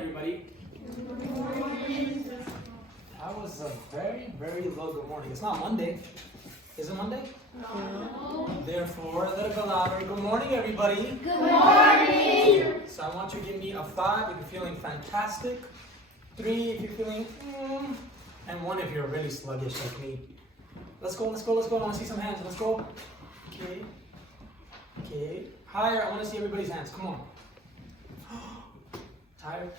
everybody. Good morning. That was a very, very low good morning. It's not Monday. Is it Monday? No. Therefore, a little bit louder. Good morning, everybody. Good morning. So I want you to give me a 5 if you're feeling fantastic, 3 if you're feeling and 1 if you're really sluggish like me. Let's go, let's go, let's go. I want to see some hands. Let's go. Okay. Okay. Higher. I want to see everybody's hands. Come on. Tired?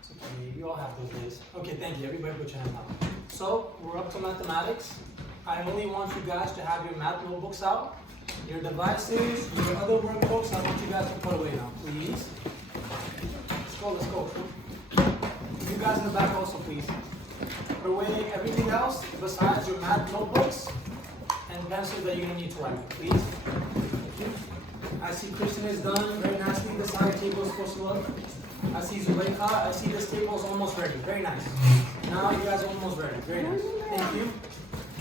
It's okay. We all have those days. Okay, thank you. Everybody put your hand down. So, we're up to mathematics. I only want you guys to have your math notebooks out. Your devices, your other workbooks, I want you guys to put away now, please. Let's go, let's go. You guys in the back also, please. Put away everything else besides your math notebooks and pencils that you're going to need to write, please. Thank you. I see Kristen is done very nicely. This side table is supposed to look. I see Zuleika. I see this table is almost ready. Very nice. Now you guys are almost ready. Very nice. Thank you.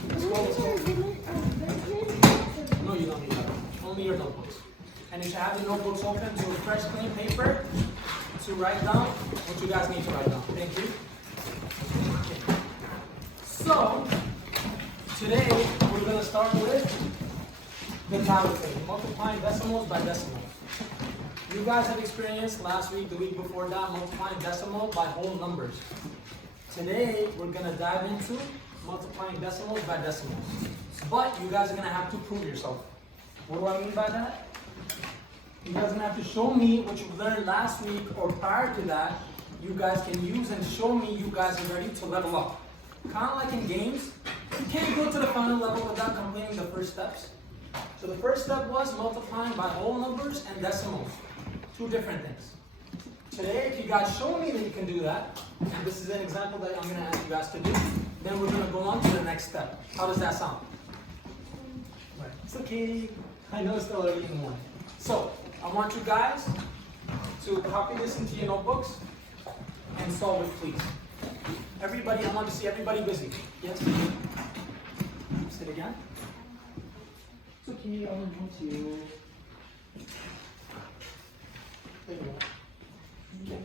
Let's go, let's go. No, you don't need that. Only your notebooks. And you should have the notebooks open to a fresh, clean paper to write down what you guys need to write down. Thank you. Okay. So, today we're going to start with the tablet thing, multiplying decimals by decimals. You guys have experienced last week, the week before that, multiplying decimal by whole numbers. Today, we're going to dive into multiplying decimals by decimals. But you guys are going to have to prove yourself. What do I mean by that? You guys are going to have to show me what you learned last week or prior to that, you guys can use and show me you guys are ready to level up. Kind of like in games, you can't go to the final level without completing the first steps. So the first step was multiplying by whole numbers and decimals. 2 different things. Today, if you guys show me that you can do that, and this is an example that I'm going to ask you guys to do, then we're going to go on to the next step. How does that sound? Right. It's okay. I know it's still early in the morning. So, I want you guys to copy this into your notebooks and solve it, please. Everybody, I want to see everybody busy. Yes? Say it again. It's okay, I'll want you. There you go. Okay.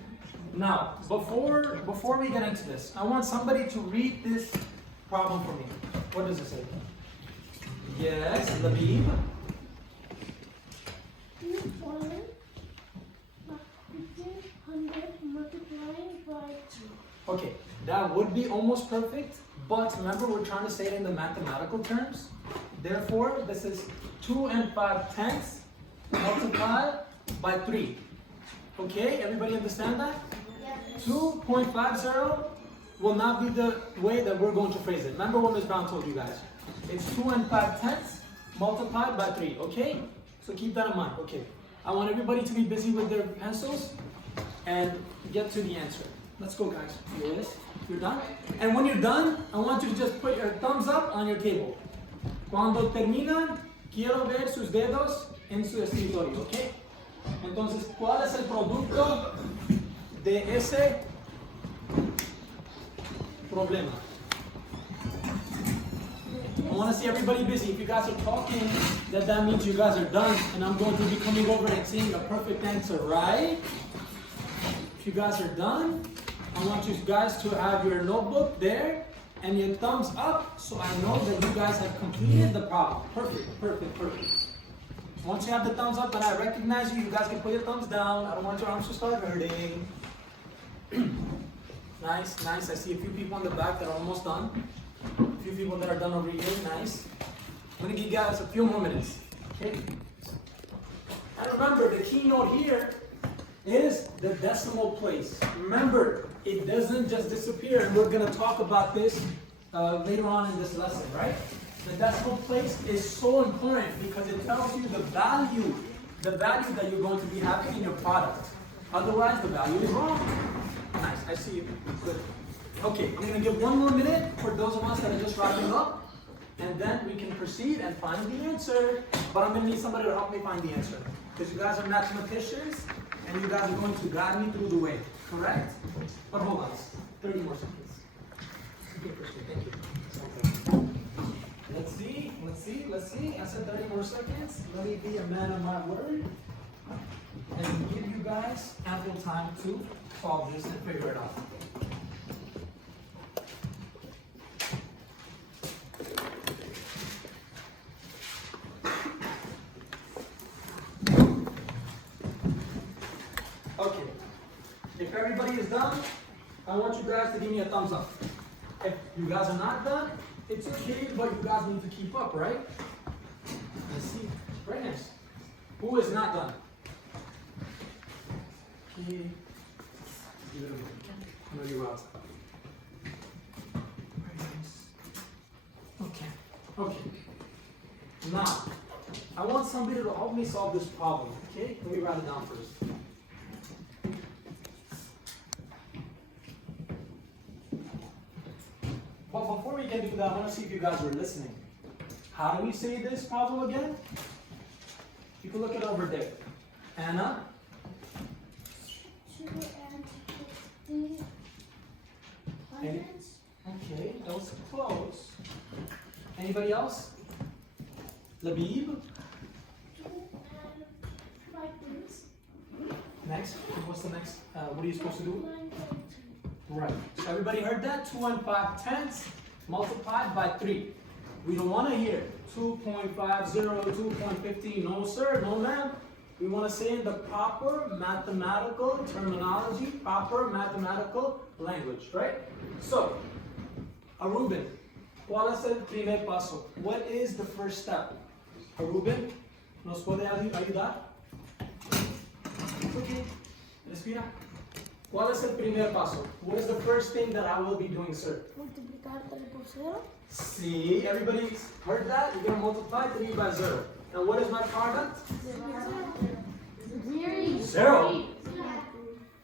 Now, before we get into this, I want somebody to read this problem for me. What does it say? Yes, Labib. 2,100 multiplying by 2. Okay, that would be almost perfect, but remember we're trying to say it in the mathematical terms. Therefore, this is 2 5/10 multiplied by 3. Okay, everybody understand that? Yes. 2.50 will not be the way that we're going to phrase it. Remember what Ms. Brown told you guys. It's 2 5/10 multiplied by 3, okay? So keep that in mind, okay? I want everybody to be busy with their pencils and get to the answer. Let's go, guys. Yes, you're done? And when you're done, I want you to just put your thumbs up on your table. Cuando terminan, quiero ver sus dedos en su escritorio, ¿ok? Entonces, ¿cuál es el producto de ese problema? I want to see everybody busy. If you guys are talking, that means you guys are done, and I'm going to be coming over and seeing a perfect answer, right? If you guys are done, I want you guys to have your notebook there and your thumbs up so I know that you guys have completed the problem. Perfect, perfect, perfect. Once you have the thumbs up and I recognize you, you guys can put your thumbs down. I don't want your arms to start hurting. Nice, nice. I see a few people in the back that are almost done. A few people that are done over here. Nice. I'm going to give you guys a few more minutes. Okay? And remember, the keynote here is the decimal place. Remember, it doesn't just disappear, and we're going to talk about this later on in this lesson, right? The decimal place is so important because it tells you the value that you're going to be having in your product. Otherwise, the value is wrong. Nice, I see you. Good. Okay, I'm going to give 1 more minute for those of us that are just wrapping up, and then we can proceed and find the answer. But I'm going to need somebody to help me find the answer because you guys are mathematicians, and you guys are going to guide me through the way, correct? But hold on, 30 more seconds. Okay, thank you. Let's see. I said 30 more seconds. Let me be a man of my word. and give you guys ample time to solve this and figure it out. Okay, if everybody is done, I want you guys to give me a thumbs up. If you guys are not done, it's okay, but you guys need to keep up, right? Let's see. Very nice. Who is not done? Okay. Give it a minute. I know you're out. Very nice. Okay. Okay. Now, I want somebody to help me solve this problem. Okay? Let me write it down first. But before we can do that, I want to see if you guys were listening. How do we say this problem again? You can look it over there. Anna? Sugar and 50 onions. Okay, that was close. Anybody else? Labib? 2 and 5 beans. Next. What's the next? What are you supposed to do? 9 Right. So everybody heard that? 2 and 5/10 multiplied by 3. We don't want to hear 2.50, 2.15. No, sir. No, ma'am. We want to say in the proper mathematical terminology, proper mathematical language, right? So, Aruben, ¿cuál es el primer paso? What is the first step? Aruben, ¿nos puede ayudar? Okay. Respira. ¿Cuál es el primer paso? What is the first thing that I will be doing, sir? Multiplicar 3 por 0. See, everybody heard that? You're going to multiply 3 by 0. And what is my product? 0.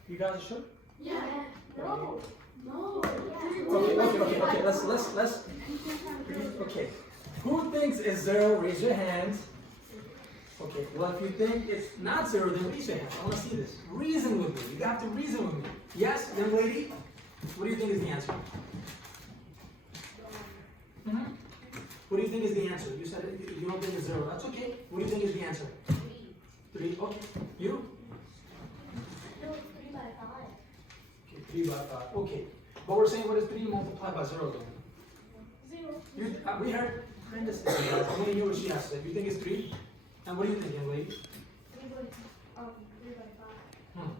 You guys are sure? Yeah. No. No. Okay. Let's. Okay. Who thinks it's 0? Raise your hand. Okay. Well, if you think it's not 0, then raise your hand. I want to see this. Reason with me. You have to reason with me. Yes, young lady. What do you think is the answer? What do you think is the answer? You said you don't think it's 0. That's okay. What do you think is the answer? 3. Okay. You? No, 3 by 5. Okay, 3 by 5. Okay. But we're saying what is 3 multiplied by 0 then? 0. We heard Brenda's thing, guys. I want to hear what she has said. You think it's 3? And what do you think, young lady? 3 by 5.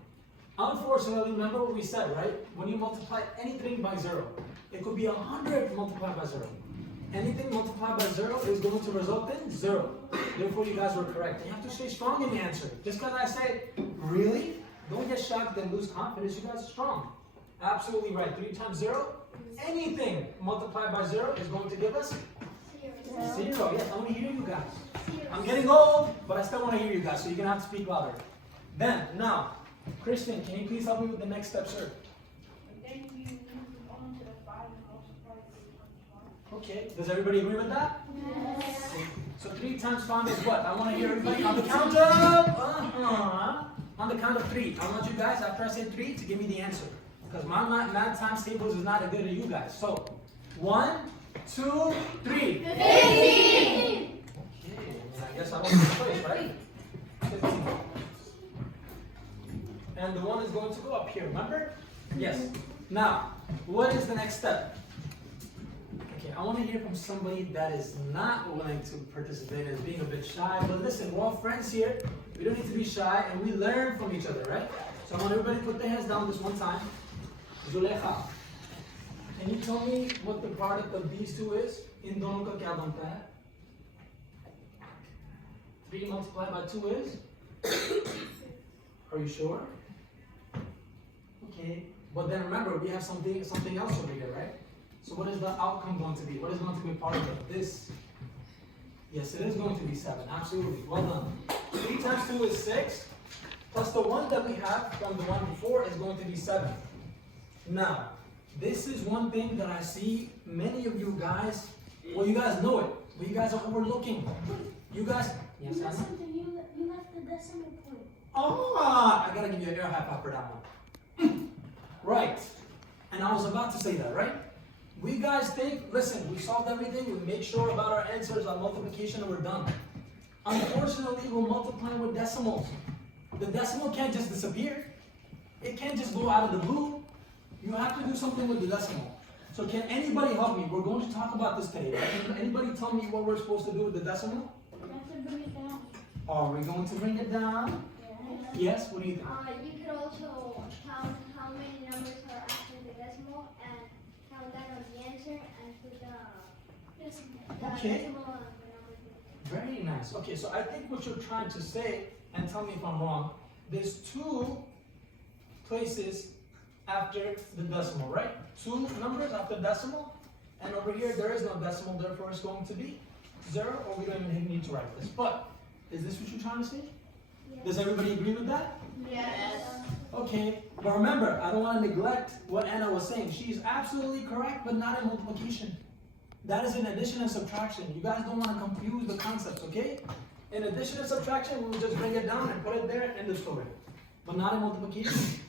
Unfortunately, remember what we said, right? When you multiply anything by 0, it could be 100 multiplied by 0. Anything multiplied by 0 is going to result in 0. Therefore, you guys were correct. You have to stay strong in the answer. Just because I say, really? Don't get shocked and lose confidence. You guys are strong. Absolutely right. 3 times 0, anything multiplied by 0 is going to give us 0. Yes, I want to hear you guys. I'm getting old, but I still want to hear you guys, so you're going to have to speak louder. Then, now, Christian, can you please help me with the next step, sir? Then you move on to the 5 and multiply 3 times 5. Okay, does everybody agree with that? Yes. So 3 times 5 is what? I want to hear everybody on the count of, on the count of 3. I want you guys, after I say 3, to give me the answer. Because my math times tables is not as good as you guys. So, 1, 2, 3. 15. Okay, I guess I was in place, right? 15. And the 1 is going to go up here, remember? Yes. Now, what is the next step? Okay, I want to hear from somebody that is not willing to participate and is being a bit shy. But listen, we're all friends here. We don't need to be shy, and we learn from each other, right? So I want everybody to put their hands down this one time. Zulekha, can you tell me what the product of these two is? In dono ka kya banta hai? 3 multiplied by 2 is? Are you sure? Okay, but then remember, we have something else over here, right? So what is the outcome going to be? What is going to be part of this? Yes, it is going to be 7, absolutely. Well done. 3 times 2 is 6, plus the 1 that we have from the one before is going to be 7. Now, this is one thing that I see many of you guys, well, you guys know it, but you guys are overlooking. You guys, yes, You Anna? left the decimal point. Oh, I gotta give you an air high five for that one. Right. And I was about to say that, right? We guys think, listen, we solved everything, we made sure about our answers on multiplication and we're done. Unfortunately, we're multiplying with decimals. The decimal can't just disappear. It can't just go out of the blue. You have to do something with the decimal. So can anybody help me? We're going to talk about this today, right? Can anybody tell me what we're supposed to do with the decimal? Are we going to bring it down? Yes, what do you think? You could also count how many numbers are after the decimal and count that on the answer and put the Okay. decimal on the number. Very nice. Okay, so I think what you're trying to say, and tell me if I'm wrong, there's two places after the decimal, right? Two numbers after decimal, and over here there is no decimal, therefore it's going to be 0, or we don't even need to write this. But, is this what you're trying to say? Yes. Does everybody agree with that? Yes. Okay, but remember, I don't want to neglect what Anna was saying. She's absolutely correct, but not in multiplication. That is in addition and subtraction. You guys don't want to confuse the concepts, okay? In addition and subtraction, we will just bring it down and put it there in the story. But not in multiplication.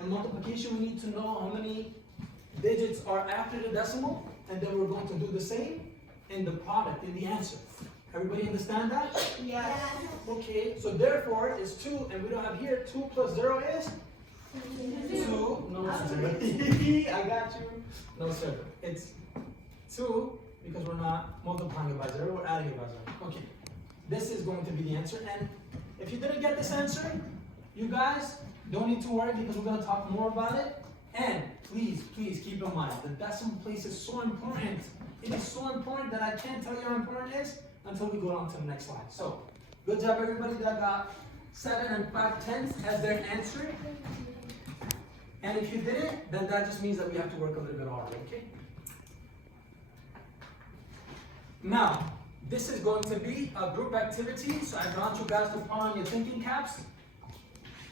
In multiplication, we need to know how many digits are after the decimal, and then we're going to do the same in the product, in the answer. Everybody understand that? Yes. Okay, so therefore it's 2, and we don't have here 2 plus 0 is 2. No, sir. I got you. No, sir. It's 2 because we're not multiplying it by 0, we're adding it by 0. Okay, this is going to be the answer. And if you didn't get this answer, you guys don't need to worry because we're going to talk more about it. And please, please keep in mind, the decimal place is so important. It is so important that I can't tell you how important it is until we go on to the next slide. So, good job everybody that got 7 5/10 as their answer. And if you didn't, then that just means that we have to work a little bit harder, okay? Now, this is going to be a group activity, so I want you guys to put on your thinking caps.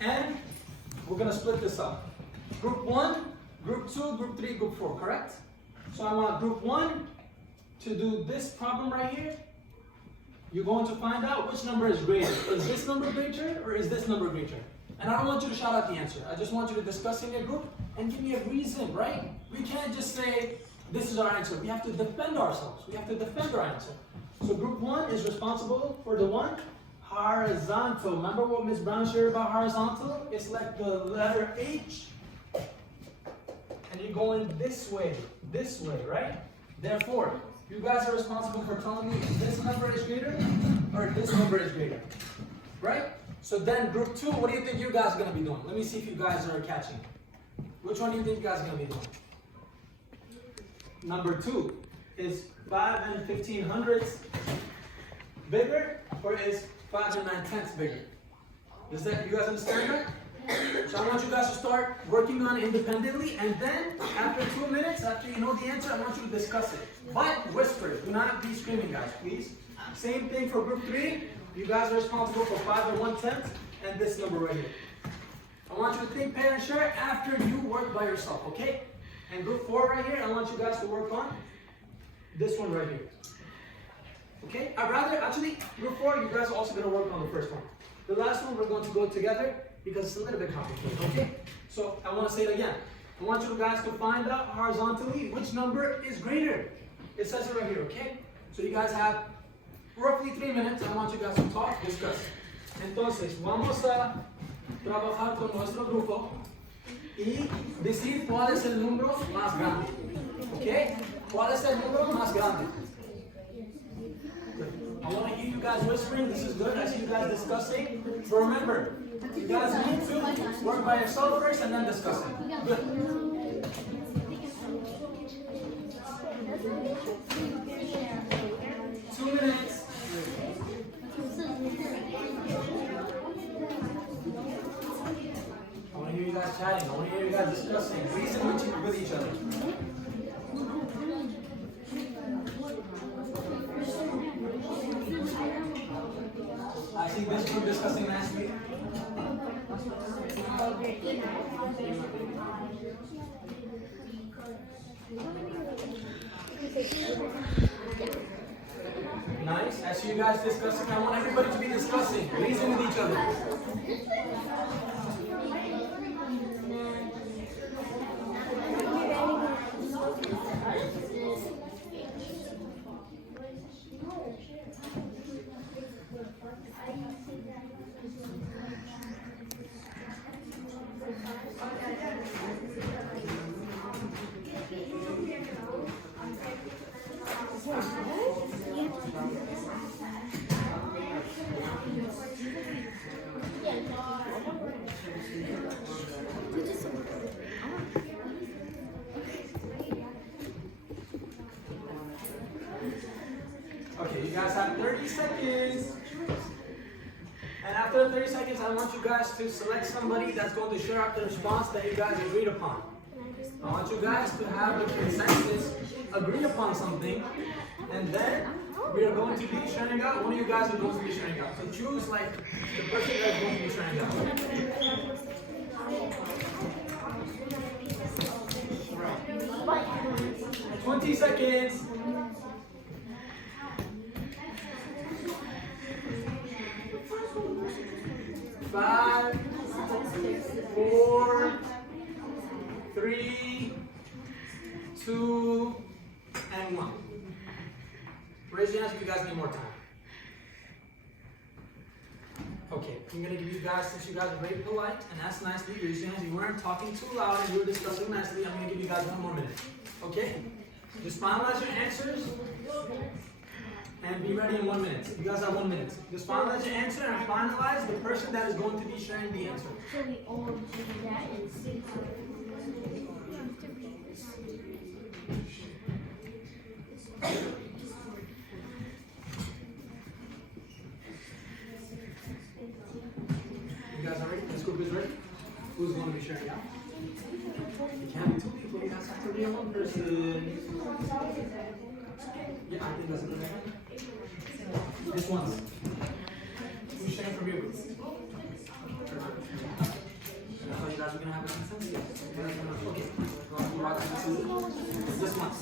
And we're gonna split this up. Group 1, Group 2, Group 3, Group 4, correct? So I want Group 1 to do this problem right here. You're going to find out which number is greater. Is this number greater or is this number greater? And I don't want you to shout out the answer. I just want you to discuss in your group and give me a reason, right? We can't just say, this is our answer. We have to defend ourselves. We have to defend our answer. So Group 1 is responsible for the one horizontal. Remember what Ms. Brown shared about horizontal? It's like the letter H. And you're going this way, right? Therefore, you guys are responsible for telling me if this number is greater or this number is greater, right? So then Group 2, what do you think you guys are going to be doing? Let me see if you guys are catching. Which one do you think you guys are going to be doing? Number 2, is 5 and 15/100ths bigger or is 5 and 9/10ths bigger? Does that, you guys understand that? So I want you guys to start working on it independently, and then after 2 minutes, after you know the answer, I want you to discuss it. But whisper, do not be screaming, guys, please. Same thing for Group 3. You guys are responsible for 5 and 1/10 and this number right here. I want you to think, pay, and share after you work by yourself, okay? And Group 4 right here, I want you guys to work on this one right here. Okay? Actually, Group 4, you guys are also going to work on the first one. The last one, we're going to go together because it's a little bit complicated, okay? So I want to say it again. I want you guys to find out horizontally which number is greater. It says it right here, okay? So you guys have roughly 3 minutes. I want you guys to talk, discuss. Entonces, vamos a trabajar con nuestro grupo y decir cuál es el número más grande. ¿Ok? ¿Cuál es el número más grande? I want to hear you guys whispering. This is good. I see you guys discussing. But remember, you guys need to work by yourself first and then discuss it. Good. 2 minutes. I want to hear you guys chatting. I want to hear you guys discussing. Reason with each other. I see this group discussing last week. Nice. I see you guys discussing. I want everybody to be discussing. Reason with each other. 30 seconds, I want you guys to select somebody that's going to share out the response that you guys agreed upon. I want you guys to have the consensus, agree upon something, and then we are going to be sharing out. One of you guys are going to be sharing out. So choose like the person that's going to be sharing out. 20 seconds. 5, 4, 3, 2, and 1. Raise your hands if you guys need more time. Okay, I'm gonna give you guys, since you guys are very polite and asked nicely, raise your hands. You weren't talking too loud and you were discussing nicely. I'm gonna give you guys 1 more minute. Okay? Just finalize your answers and be ready in 1 minute. You guys have 1 minute. Just finalize your answer and finalize the person that is going to be sharing the answer. So we all do that in 6 You guys are ready? This group is ready? Who's going to be sharing out? It can't be 2 people. You guys have to be a 1 person. Yeah, I think that's a good idea. This one's. Who's sharing from your group? I thought you guys were going to have a consensus. You guys are gonna, okay. Go back to this one.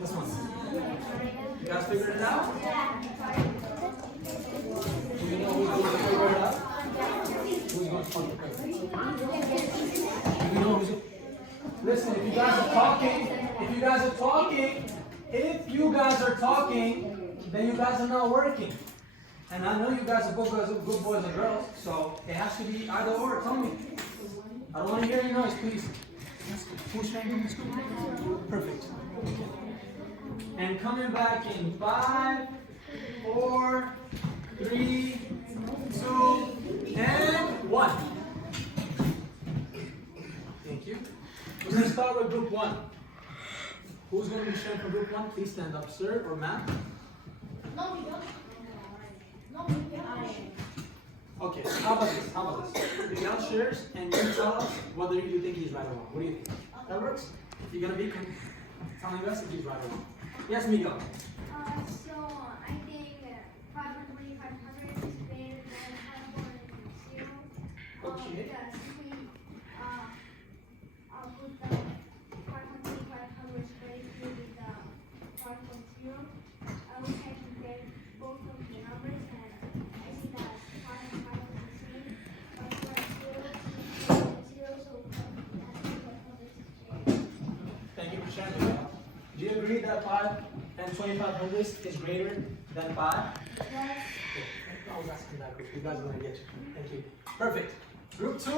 This one. You guys figured it out? Do you know who's going to figure it out? Who's going to figure it out? Do you know who's? Listen, if you guys are talking, then you guys are not working. And I know you guys are good boys and girls, so it has to be either or. Tell me. I don't want to hear your noise, please. Who's sharing in this group? Perfect. And coming back in 5, 4, 3, 2, and 1. Thank you. We're going to start with group 1. Who's going to be sharing for group 1? Please stand up, sir or ma'am. No, we don't. No, we don't. Okay, how about this? Miguel shares and you tell us whether you think he's right or wrong. What do you think? That works? You're going to be telling us if he's right or wrong. Yes, Miguel. So I think 500 is greater than 500. Okay. Because if we put the 500 squared here with the 5.0, we can compare both of the numbers, and I see that 5 and 5 are the same, but 0, so Thank you for sharing, Miguel. Do you agree that 5 and 25 hundredths is greater than 5? yes. I was asking that group. You guys are going to get you. Thank you. Perfect. Group 2,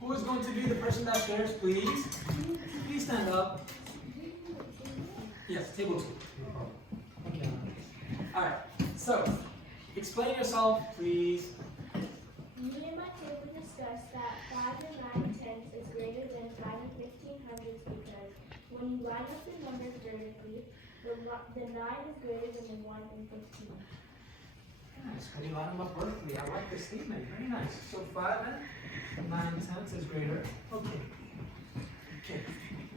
who is going to be the person that shares, please? Please stand up. Yes, table 2. Okay. Alright, so, explain yourself, please. Me and my table discussed that 5 and 9 tenths is greater than 5 and 15 hundredths because when you line up the numbers vertically, the 9 is greater than the 1 and 15. Nice. When you line them up vertically, I like this statement. Very nice. So 5 and 9 tenths is greater. Okay. Okay.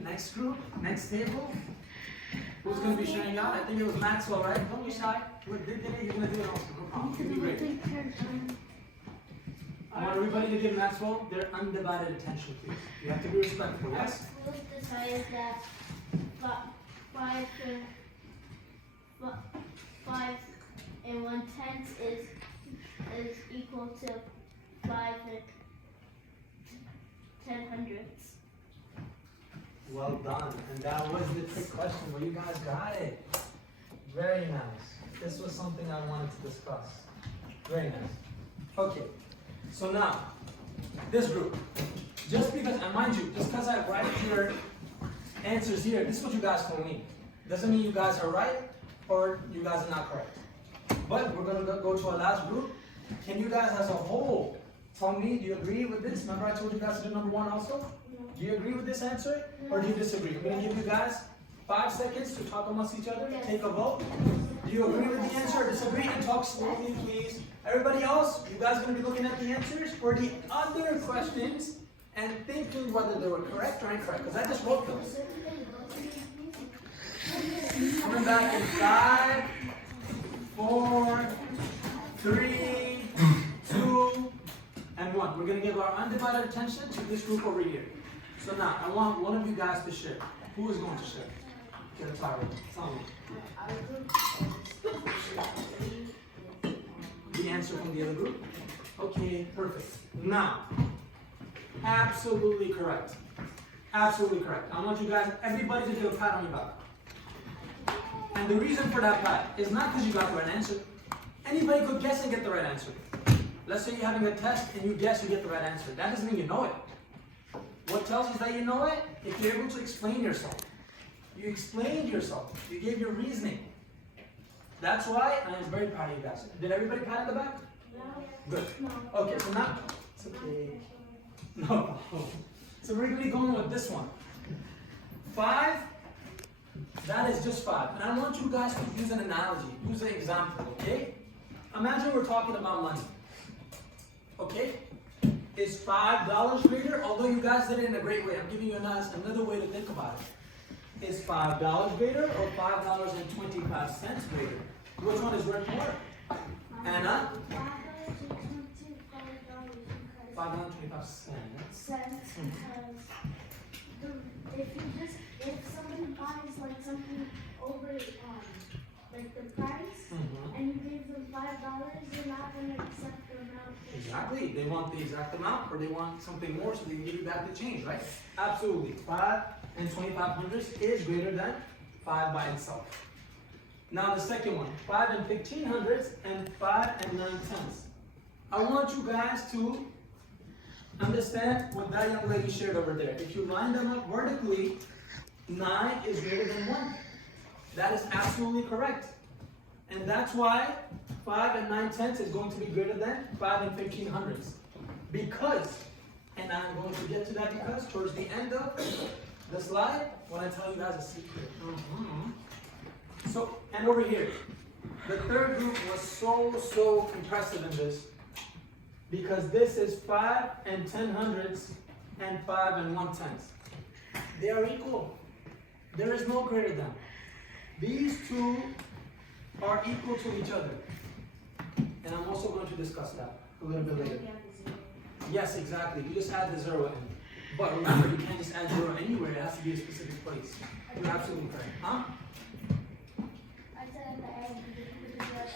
Next group, next table. Who's going to be sharing out? I think it was Maxwell, right? Don't be shy. You're going to do it also. No problem. You'll be great. I want everybody to give Maxwell their undivided attention, please. You have to be respectful, yes? We'll decide that 5 and 1 tenth is equal to 5 and 10 hundredths. Well done. And that was the trick question, but you guys got it. Very nice. This was something I wanted to discuss. Very nice. Okay. So now, this group. Just because, and mind you, just because I write your answers here, this is what you guys told me. Doesn't mean you guys are right or you guys are not correct. But we're going to go to our last group. Can you guys as a whole tell me, do you agree with this? Remember I told you guys to do number 1 also? Do you agree with this answer or do you disagree? I'm going to give you guys 5 seconds to talk amongst each other. Take a vote. Do you agree with the answer or disagree? And talk slowly, please. Everybody else, you guys going to be looking at the answers for the other questions and thinking whether they were correct or incorrect, because I just wrote those. Coming back in 5, 4, 3, 2, and 1. We're going to give our undivided attention to this group over here. So now, I want one of you guys to share. Who is going to share? Get a title. Tell me. The answer from the other group? Okay, perfect. Now, absolutely correct. Absolutely correct. I want you guys, everybody to do a pat on your back. And the reason for that pat is not because you got the right answer. Anybody could guess and get the right answer. Let's say you're having a test and you guess you get the right answer. That doesn't mean you know it. What tells us that you know it? If you're able to explain yourself. You explained yourself. You gave your reasoning. That's why I am very proud of you guys. Did everybody pat on the back? No. Good. Okay, so now, it's okay. No. So we're going to be going with this one. 5, that is just 5. And I want you guys to use an analogy, use an example, okay? Imagine we're talking about money. Okay? Is $5 greater? Although you guys did it in a great way. I'm giving you another way to think about it. Is $5 greater or $5.25 greater? Which one is worth more? Anna? $5.25. Because if somebody buys like something over like the price and you give them $5, they're not gonna accept the amount. Exactly. They want the exact amount or they want something more so they can give you back the change, right? Absolutely. 5 and 25 is greater than 5 by itself. Now the second one, 5 and 1500 and 5 and 9 tenths. I want you guys to understand what that young lady shared over there. If you line them up vertically, 9 is greater than 1. That is absolutely correct. And that's why 5 and 9 tenths is going to be greater than 5 and 1500. Because, and I'm going to get to that because towards the end of the slide, when I tell you guys a secret. So, and over here, the third group was so impressive in this. Because this is 5 and 10/100 and 5 and 1/10. They are equal. There is no greater than. These two are equal to each other. And I'm also going to discuss that a little bit later. Yes, exactly. You just add the 0 in. But remember, you can't just add 0 anywhere. It has to be a specific place. You're absolutely correct. Huh? I said at the end, because that's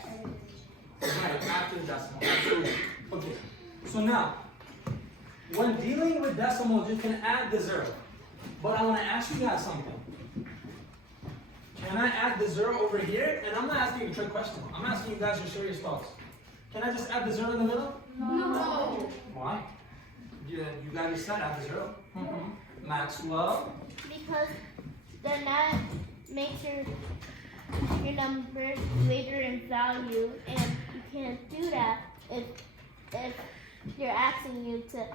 Right, after the decimal. Absolutely. Okay. So now, when dealing with decimals, you can add the 0. But I want to ask you guys something. Can I add the 0 over here? And I'm not asking you a trick question. I'm asking you guys your serious thoughts. Can I just add the 0 in the middle? No. Why? You guys just said add the 0. Maxwell? Because then that makes your number greater in value, and you can't do that if you're asking you to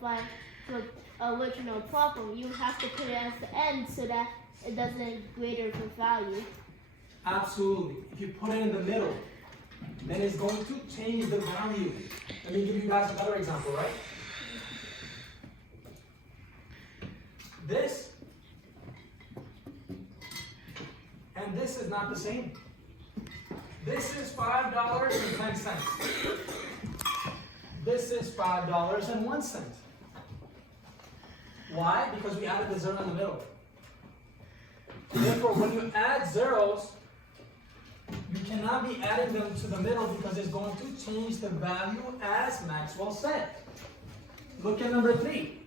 find the original problem. You have to put it at the end so that it doesn't greater the value. Absolutely. If you put it in the middle, then it's going to change the value. Let me give you guys another example, right? This and this is not the same. This is $5.10. This is $5.01. Why? Because we added the 0 in the middle. Therefore, when you add zeros, you cannot be adding them to the middle because it's going to change the value as Maxwell said. Look at number 3.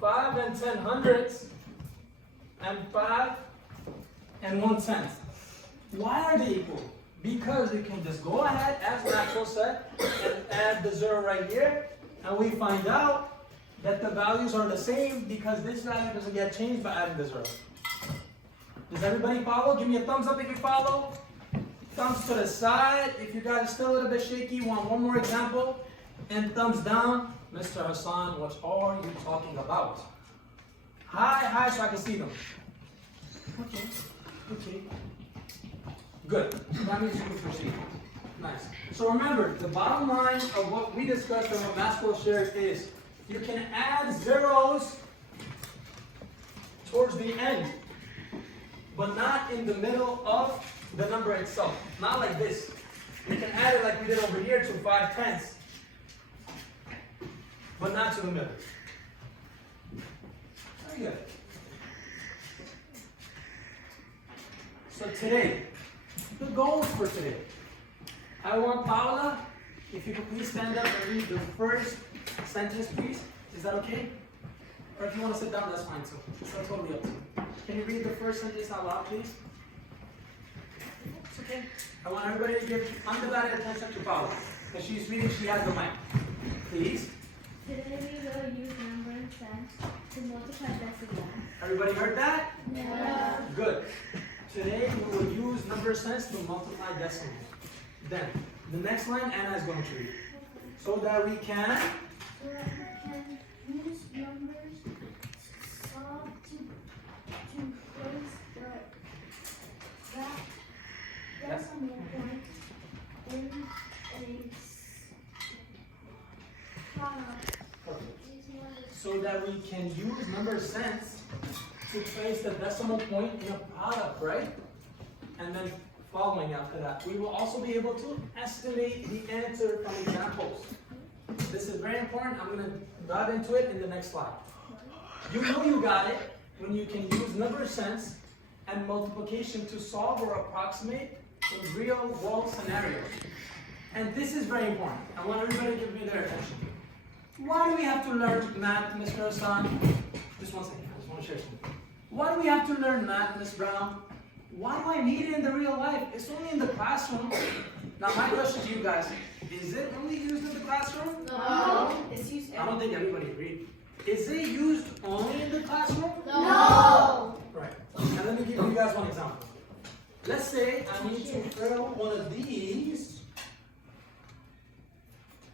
5 and 10/100 and 5 and 1/10. Why are they equal? Because you can just go ahead, as Maxwell said, and add the 0 right here, and we find out that the values are the same because this value doesn't get changed by adding the 0. Does everybody follow? Give me a thumbs up if you follow. Thumbs to the side. If you guys are still a little bit shaky, want one more example. And thumbs down. Mr. Hassan, what are you talking about? High, so I can see them. Okay, okay. Good. That means you can proceed. Nice. So remember, the bottom line of what we discussed and what Maxwell shared is you can add zeros towards the end, but not in the middle of the number itself. Not like this. You can add it like we did over here to 5/10, but not to the middle. Very good. So today, the goals for today. I want Paula, if you could please stand up and read the first sentence, please. Is that okay? Or if you want to sit down, that's fine too. It's totally up to you. Can you read the first sentence out loud, please? It's okay. I want everybody to give undivided attention to Paula. Because she's reading, she has the mic. Please. Today we will use number and cents to multiply decimals. Everybody heard that? Yeah. Good. Today we will use number sense to multiply decimals. Then, the next line Anna is going to read. So that we can So that we can use numbers solve to place that decimal point in a product. so that we can use number sense to place the decimal point in a product, right? And then following after that, we will also be able to estimate the answer from examples. This is very important. I'm going to dive into it in the next slide. You know you got it when you can use number sense and multiplication to solve or approximate in real world scenarios. And this is very important. I want everybody to give me their attention. Why do we have to learn math, Ms. Kurasan? Just one second, I just want to share something. Why do we have to learn math, Ms. Brown? Why do I need it in the real life? It's only in the classroom. Now my question to you guys, is it only used in the classroom? No. It's used I don't think everybody agreed. Is it used only in the classroom? No. Right. And let me give you guys one example. Let's say I need to fill one of these.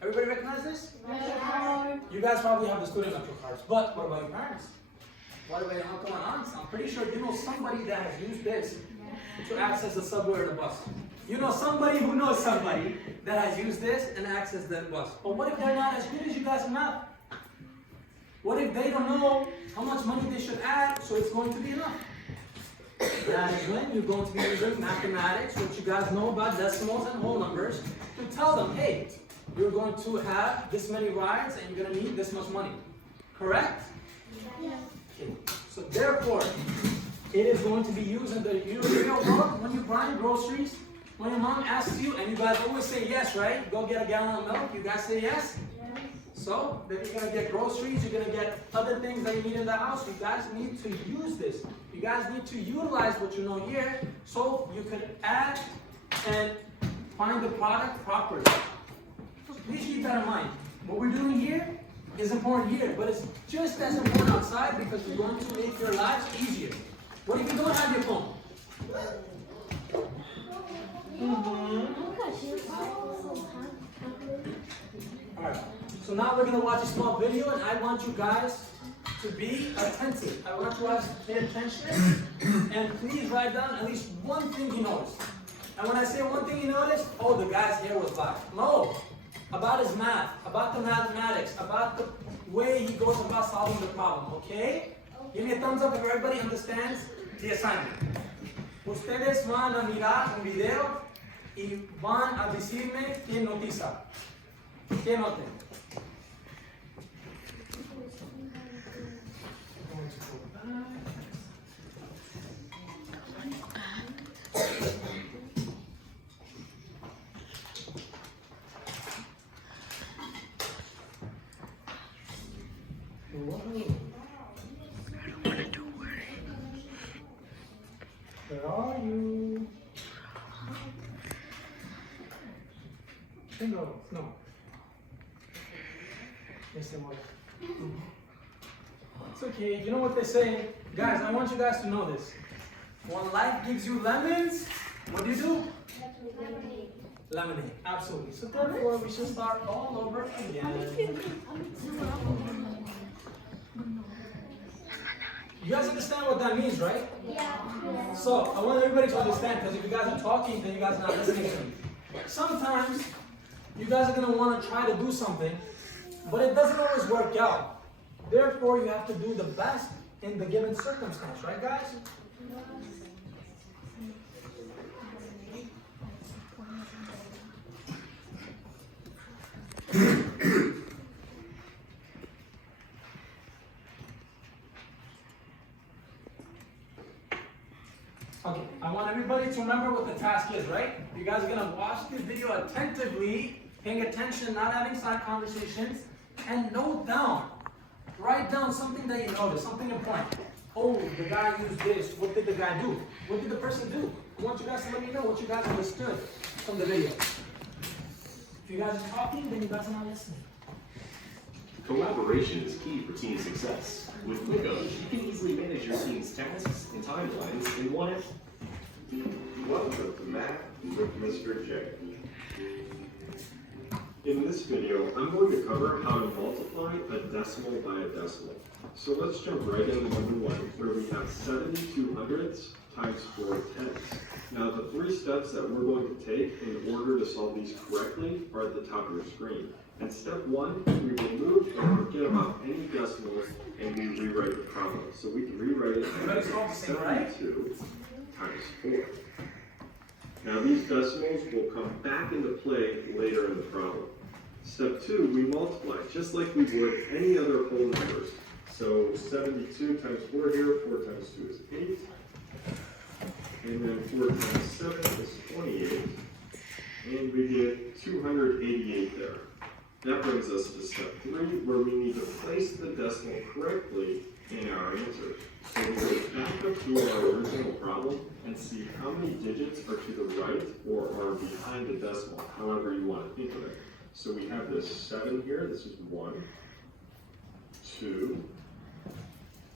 Everybody recognize this? No. You guys probably have the student metro cards, but what about your parents? What about your uncle and aunts? I'm pretty sure you know somebody that has used this to access the subway or the bus. You know somebody who knows somebody that has used this and accessed the bus. But what if they're not as good as you guys in math? What if they don't know how much money they should add, so it's going to be enough? That is when you're going to be using mathematics, what you guys know about decimals and whole numbers, to tell them, hey, you're going to have this many rides and you're going to need this much money. Correct? Yes. Okay. So therefore, it is going to be used in the real world when you're buying groceries. When your mom asks you, and you guys always say yes, right? Go get a gallon of milk. You guys say yes? Yes. So then you're gonna get groceries. You're gonna get other things that you need in the house. You guys need to use this. You guys need to utilize what you know here, so you can add and find the product properly. So please keep that in mind. What we're doing here is important here, but it's just as important outside because we're going to make your lives easier. What if you don't have your phone? Alright, so now we're going to watch a small video and I want you guys to be attentive. I want you guys to pay attention and please write down at least one thing you noticed. And when I say one thing you noticed, oh, the guy's hair was black. No, about his math, about the mathematics, about the way he goes about solving the problem, okay? Give me a thumbs up if everybody understands the assignment. Ustedes van a mirar un video y van a decirme qué notiza. ¿Qué noten? Where are you? No. It's okay. You know what they say? Guys, I want you guys to know this. When life gives you lemons, what do? Lemonade. Absolutely. So therefore, we should start all over again. You guys understand what that means, right? Yeah. So I want everybody to understand, because if you guys are talking, then you guys are not listening to me. Sometimes you guys are going to want to try to do something, but it doesn't always work out. Therefore, you have to do the best in the given circumstance, right, guys? Okay, I want everybody to remember what the task is, right? You guys are gonna watch this video attentively, paying attention, not having side conversations, and note down. Write down something that you noticed, something important. Oh, the guy used this. What did the guy do? What did the person do? I want you guys to let me know what you guys understood from the video. If you guys are talking, then you guys are not listening. Collaboration is key for team success. With ClickUp, you can easily manage your team's tasks and timelines in one effort. Welcome to Math with Mr. J. In this video, I'm going to cover how to multiply a decimal by a decimal. So let's jump right into number 1, where we have 72 hundredths times 4 tenths. Now the 3 steps that we're going to take in order to solve these correctly are at the top of your screen. And step 1, we remove and forget about any decimals and we rewrite the problem. So we can rewrite it as 72 times 4. Now these decimals will come back into play later in the problem. Step 2, we multiply, just like we would any other whole numbers. So 72 times 4 here, 4 times 2 is 8. And then 4 times 7 is 28. And we get 288 there. That brings us to step 3, where we need to place the decimal correctly in our answer. So we go back up to our original problem and see how many digits are to the right or are behind the decimal, however you want to think of it. So we have this 7 here, this is 1, 2,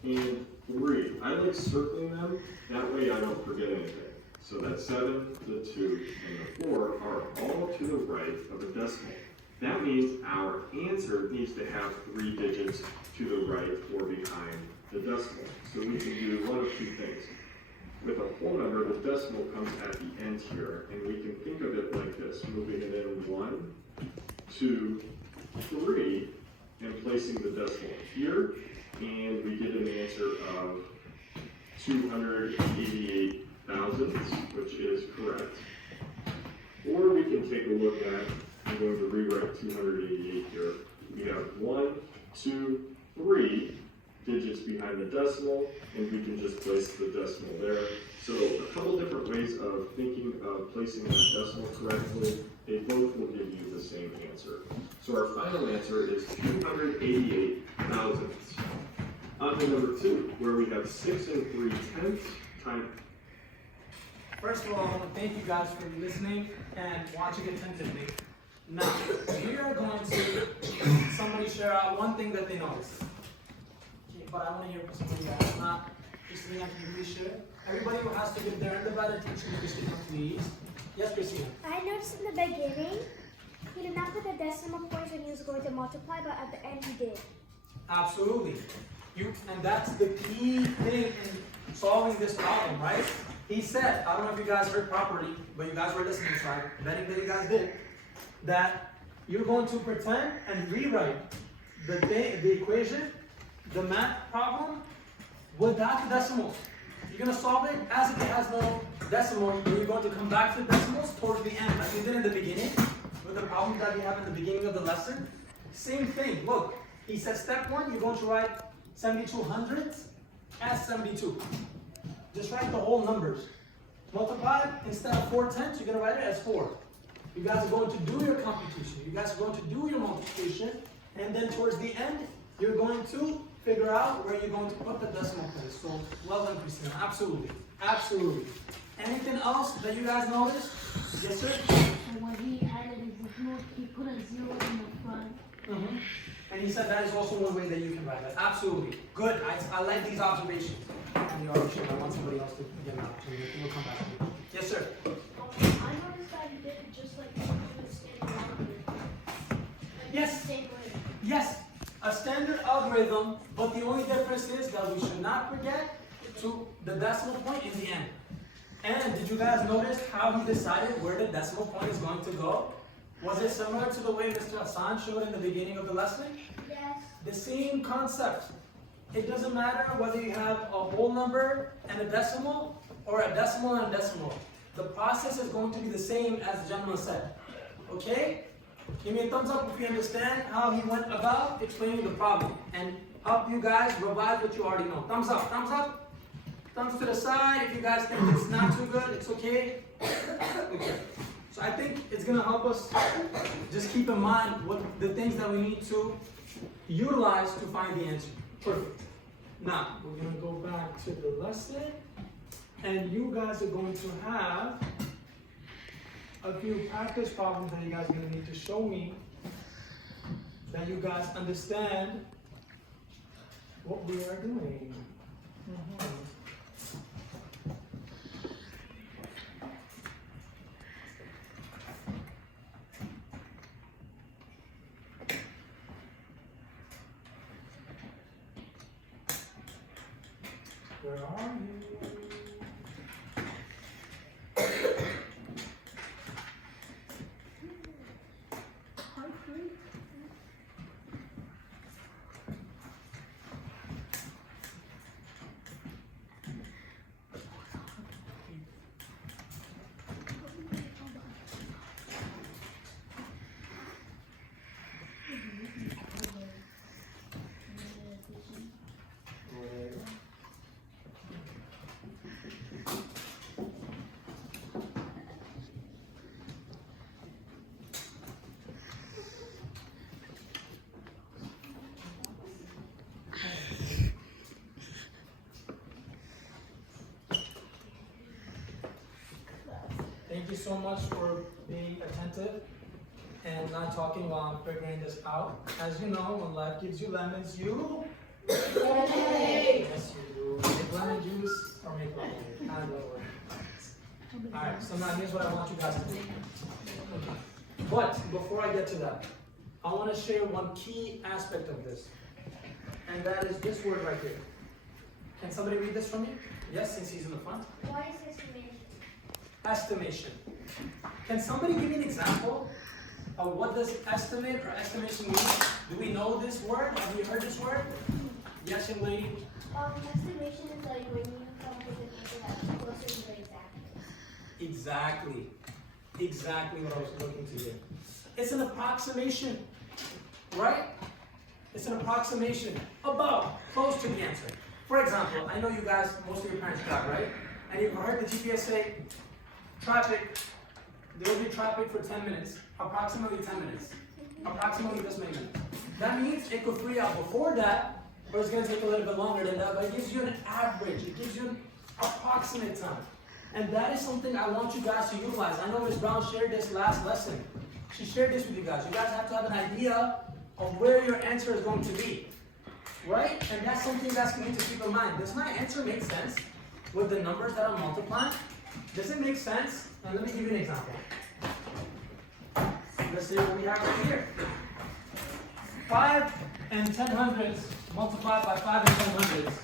and 3. I like circling them, that way I don't forget anything. So that 7, the 2, and the 4 are all to the right of the decimal. That means our answer needs to have 3 digits to the right or behind the decimal. So we can do one of 2 things. With a whole number, the decimal comes at the end here, and we can think of it like this, moving it in 1, 2, 3, and placing the decimal here, and we get an answer of 288 thousandths, which is correct. Or we can take a look at, I'm going to rewrite 288 here. We have 1, 2, 3 digits behind the decimal, and we can just place the decimal there. So a couple different ways of thinking of placing the decimal correctly. They both will give you the same answer. So our final answer is 288 thousandths. On to number 2, where we have 6 3/10 times. First of all, I want to thank you guys for listening and watching attentively. Now, we are going to somebody share out one thing that they noticed. Okay, but I want to hear from somebody else, not Christina. Can you please share? Everybody who has to give their end about attention to Christina, please. Yes, Christina. I noticed in the beginning, he did not put the decimal points when he was going to multiply, but at the end he did. Absolutely. And that's the key thing in solving this problem, right? He said, I don't know if you guys heard properly, but you guys were listening, so I'm betting that you guys did, that you're going to pretend and rewrite the equation, the math problem, without the decimals. You're going to solve it as if it has no decimal, and you're going to come back to the decimals towards the end, like we did in the beginning, with the problem that we have in the beginning of the lesson. Same thing, look, he said step 1, you're going to write 72 hundredths as 72. Just write the whole numbers. Multiply, instead of 4 tenths, you're going to write it as 4. You guys are going to do your computation. You guys are going to do your multiplication. And then towards the end, you're going to figure out where you're going to put the decimal place. So, well done, Christina. Absolutely. Absolutely. Anything else that you guys noticed? Yes, sir? So when he added his root, he put a 0 in the front. Mm-hmm. And he said that is also one way that you can write that. Absolutely. Good. I like these observations. And you already I want somebody else to get an opportunity. We'll come back to you. Yes, sir. I noticed that he did it just like he did it in Stanley. Yes. Same way. Yes. A step standard algorithm, but the only difference is that we should not forget to the decimal point in the end. And did you guys notice how he decided where the decimal point is going to go? Was it similar to the way Mr. Hassan showed in the beginning of the lesson? Yes. The same concept. It doesn't matter whether you have a whole number and a decimal, or a decimal and a decimal. The process is going to be the same as the gentleman said. Okay? Give me a thumbs up if you understand how he went about explaining the problem, and help you guys revise what you already know. Thumbs up, thumbs up. Thumbs to the side if you guys think it's not too good, it's okay. Okay. So I think it's gonna help us just keep in mind what the things that we need to utilize to find the answer. Perfect. Now, we're gonna go back to the lesson, and you guys are going to have a few practice problems that you guys are gonna need to show me that you guys understand what we are doing. Where are you? Thank you so much for being attentive and not talking while I'm figuring this out. As you know, when life gives you lemons, you yes, you do. Make lemon juice or make lemonade. I know. Alright, so now here's what I want you guys to do. Okay. But before I get to that, I want to share one key aspect of this. And that is this word right here. Can somebody read this for me? Yes, since he's in the front. What is estimation? Estimation. Can somebody give me an example of what does estimate or estimation mean? Do we know this word? Have you heard this word? Yes, young lady. Estimation is like when you come up with a number that's closer to the exact. Exactly. Exactly what I was looking to hear. It's an approximation, right? It's an approximation, about, close to the answer. For example, I know you guys, most of your parents drive, right? And you've heard the GPS say, traffic, there will be traffic for 10 minutes, approximately 10 minutes, approximately this many minutes. That means it could free out before that, or it's going to take a little bit longer than that, but it gives you an average, it gives you an approximate time. And that is something I want you guys to utilize. I know Ms. Brown shared this last lesson. She shared this with you guys. You guys have to have an idea of where your answer is going to be, right? And that's something you guys need to keep in mind. Does my answer make sense with the numbers that I'm multiplying? Does it make sense? And let me give you an example. Let's see what we have right here. 5 and 10 hundredths multiplied by 5 and 10 hundredths.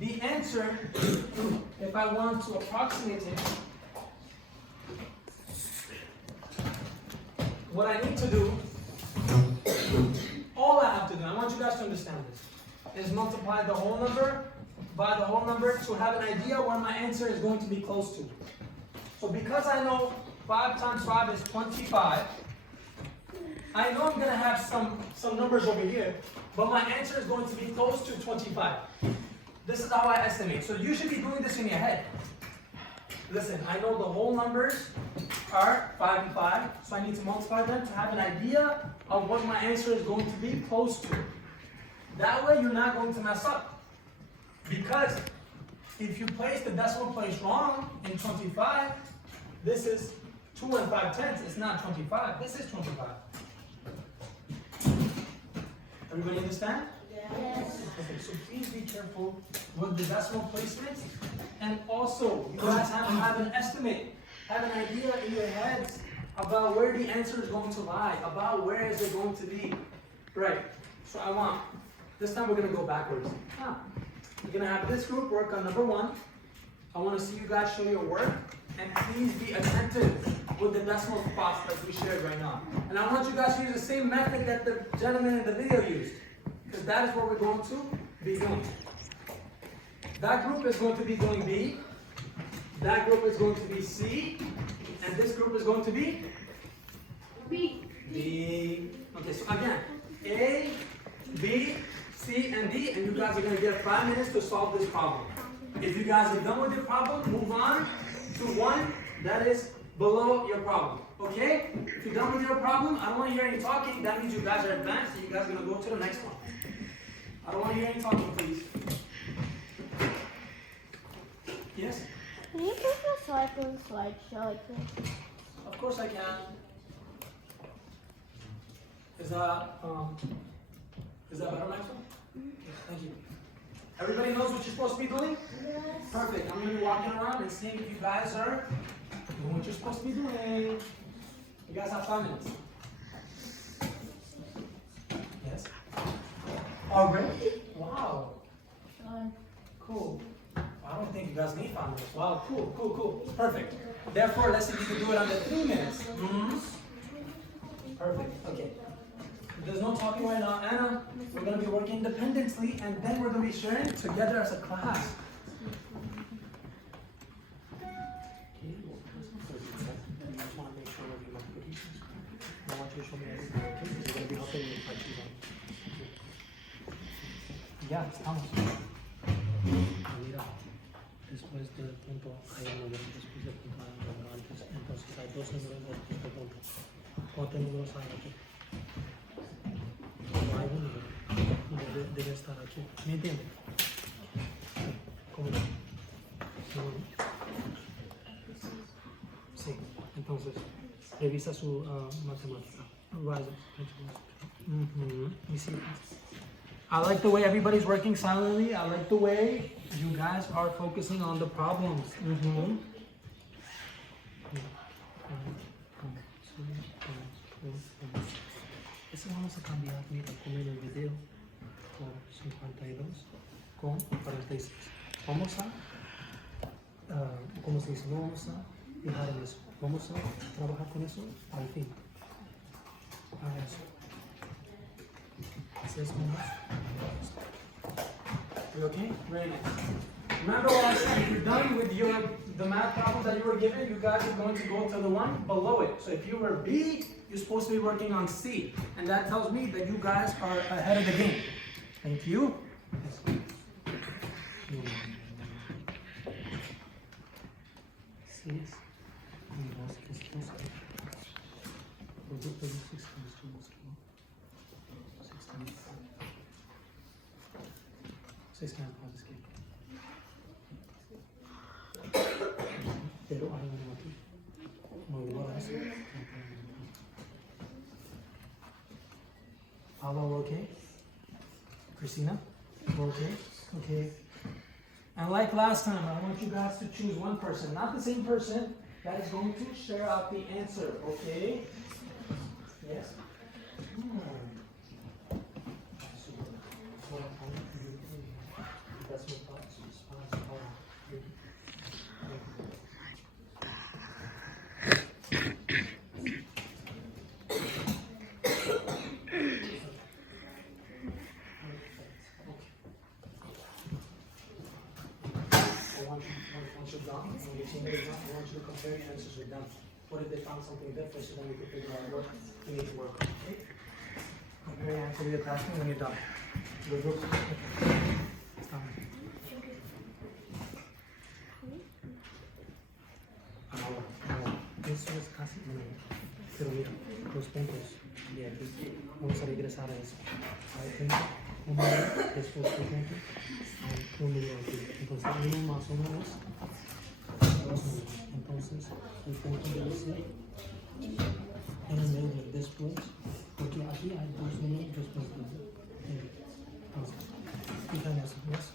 The answer, if I want to approximate it, what I need to do, all I have to do, I want you guys to understand this, is multiply the whole number by the whole number to have an idea where my answer is going to be close to. So because I know 5 times 5 is 25, I know I'm going to have some numbers over here, but my answer is going to be close to 25. This is how I estimate. So you should be doing this in your head. Listen, I know the whole numbers are 5 and 5, so I need to multiply them to have an idea of what my answer is going to be close to. That way you're not going to mess up. Because if you place the decimal place wrong in 25, this is 2 and 5/10. It's not 25. This is 25. Everybody understand? Yes. Okay, so please be careful with the decimal placements. And also, you guys have to have an estimate, have an idea in your heads about where the answer is going to lie, about where is it going to be. Right. So I want, this time we're gonna go backwards. We're gonna have this group work on number 1. I wanna see you guys show your work, and please be attentive with the decimal spots that we shared right now. And I want you guys to use the same method that the gentleman in the video used, because that is what we're going to be doing. That group is going to be doing B, that group is going to be C, and this group is going to be B. D. Okay, so again, A, B, C, and D, and you guys are going to get 5 minutes to solve this problem. If you guys are done with your problem, move on to one that is below your problem. Okay? If you're done with your problem, I don't want to hear any talking. That means you guys are advanced, and you guys are going to go to the next one. I don't want to hear any talking, please. Yes? Can you take the slide from the slideshow like this? Of course I can. Is that better, Maxwell? Thank you. Everybody knows what you're supposed to be doing? Yes. Perfect. I'm gonna be walking around and seeing if you guys are doing what you're supposed to be doing. You guys have 5 minutes. Yes? Already? Wow. Cool. I don't think you guys need 5 minutes. Wow, cool. Perfect. Therefore, let's see if you can do it under 3 minutes. Perfect. Okay. There's no talking right now. Anna, we're going to be working independently, and then we're going to be sharing together as a class. Ya, estamos. Mira, después del punto hay un número, después del punto hay un número antes. Entonces hay 2 números después del punto. ¿Cuántos números hay aquí? No hay un número. Debe estar aquí. ¿Me entienden? ¿Cómo? Sí. Entonces, revisa su matemática. Rise. You see? I like the way everybody's working silently. I like the way you guys are focusing on the problems. Ese vamos a cambiar, mira, como en el video, con 52 con 46. Vamos a, ¿cómo se dice? No vamos a fijar en eso. Vamos a trabajar con eso al fin. Haga eso. You okay? Very nice. Remember what I said, if you're done with the math problems that you were given, you guys are going to go to the one below it. So if you were B, you're supposed to be working on C. And that tells me that you guys are ahead of the game. Thank you. Pero hay uno aquí. Muy bien. Paolo, okay? Christina, okay? Okay. And like last time, I want you guys to choose one person, not the same person, that is going to share out the answer, okay? Yes? Once you're done, when your team is done, I want you to compare your answers with them. What if they found something different, so then we can figure out what you need to work on, okay? Compare your answer with your classmate when you're done. Good group? Okay. Stop. Ahora, eso es casi lo mismo. Pero mira, los puntos de aquí, vamos a regresar a eso. Hay punto, un número, después otro punto, un número aquí. Entonces, uno más o menos, 2 números. Entonces, el punto debe ser en el medio, después, porque aquí hay 2 números después de entonces, fíjate eso, yes?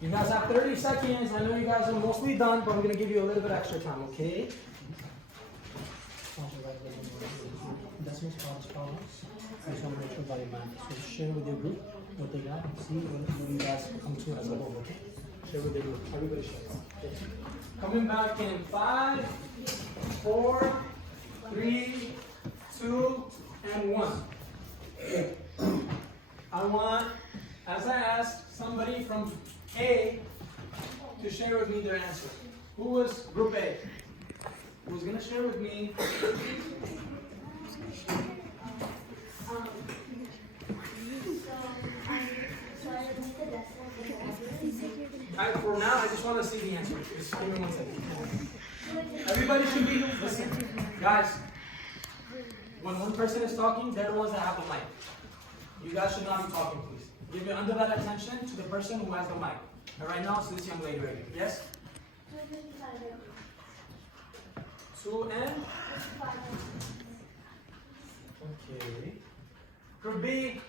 You guys have 30 seconds. I know you guys are mostly done, but I'm going to give you a little bit extra time, okay? Decimal spots, I just want to make sure about your math. So share with your group what they got. See what you guys come to as a whole, okay? Share with your group. Everybody share. Okay. Coming back in 5, 4, 3, 2, and 1. I want, as I asked, somebody from A to share with me their answer. Who was group A? Who's gonna share with me? For now, I just want to see the answer. Just give me 1 second. Everybody should be listening. Guys, when one person is talking, they're the ones that have the mic. You guys should not be talking, please. Give your undivided attention to the person who has the mic. And right now, it's this young lady right here. Yes? 2 and? Okay. Group B.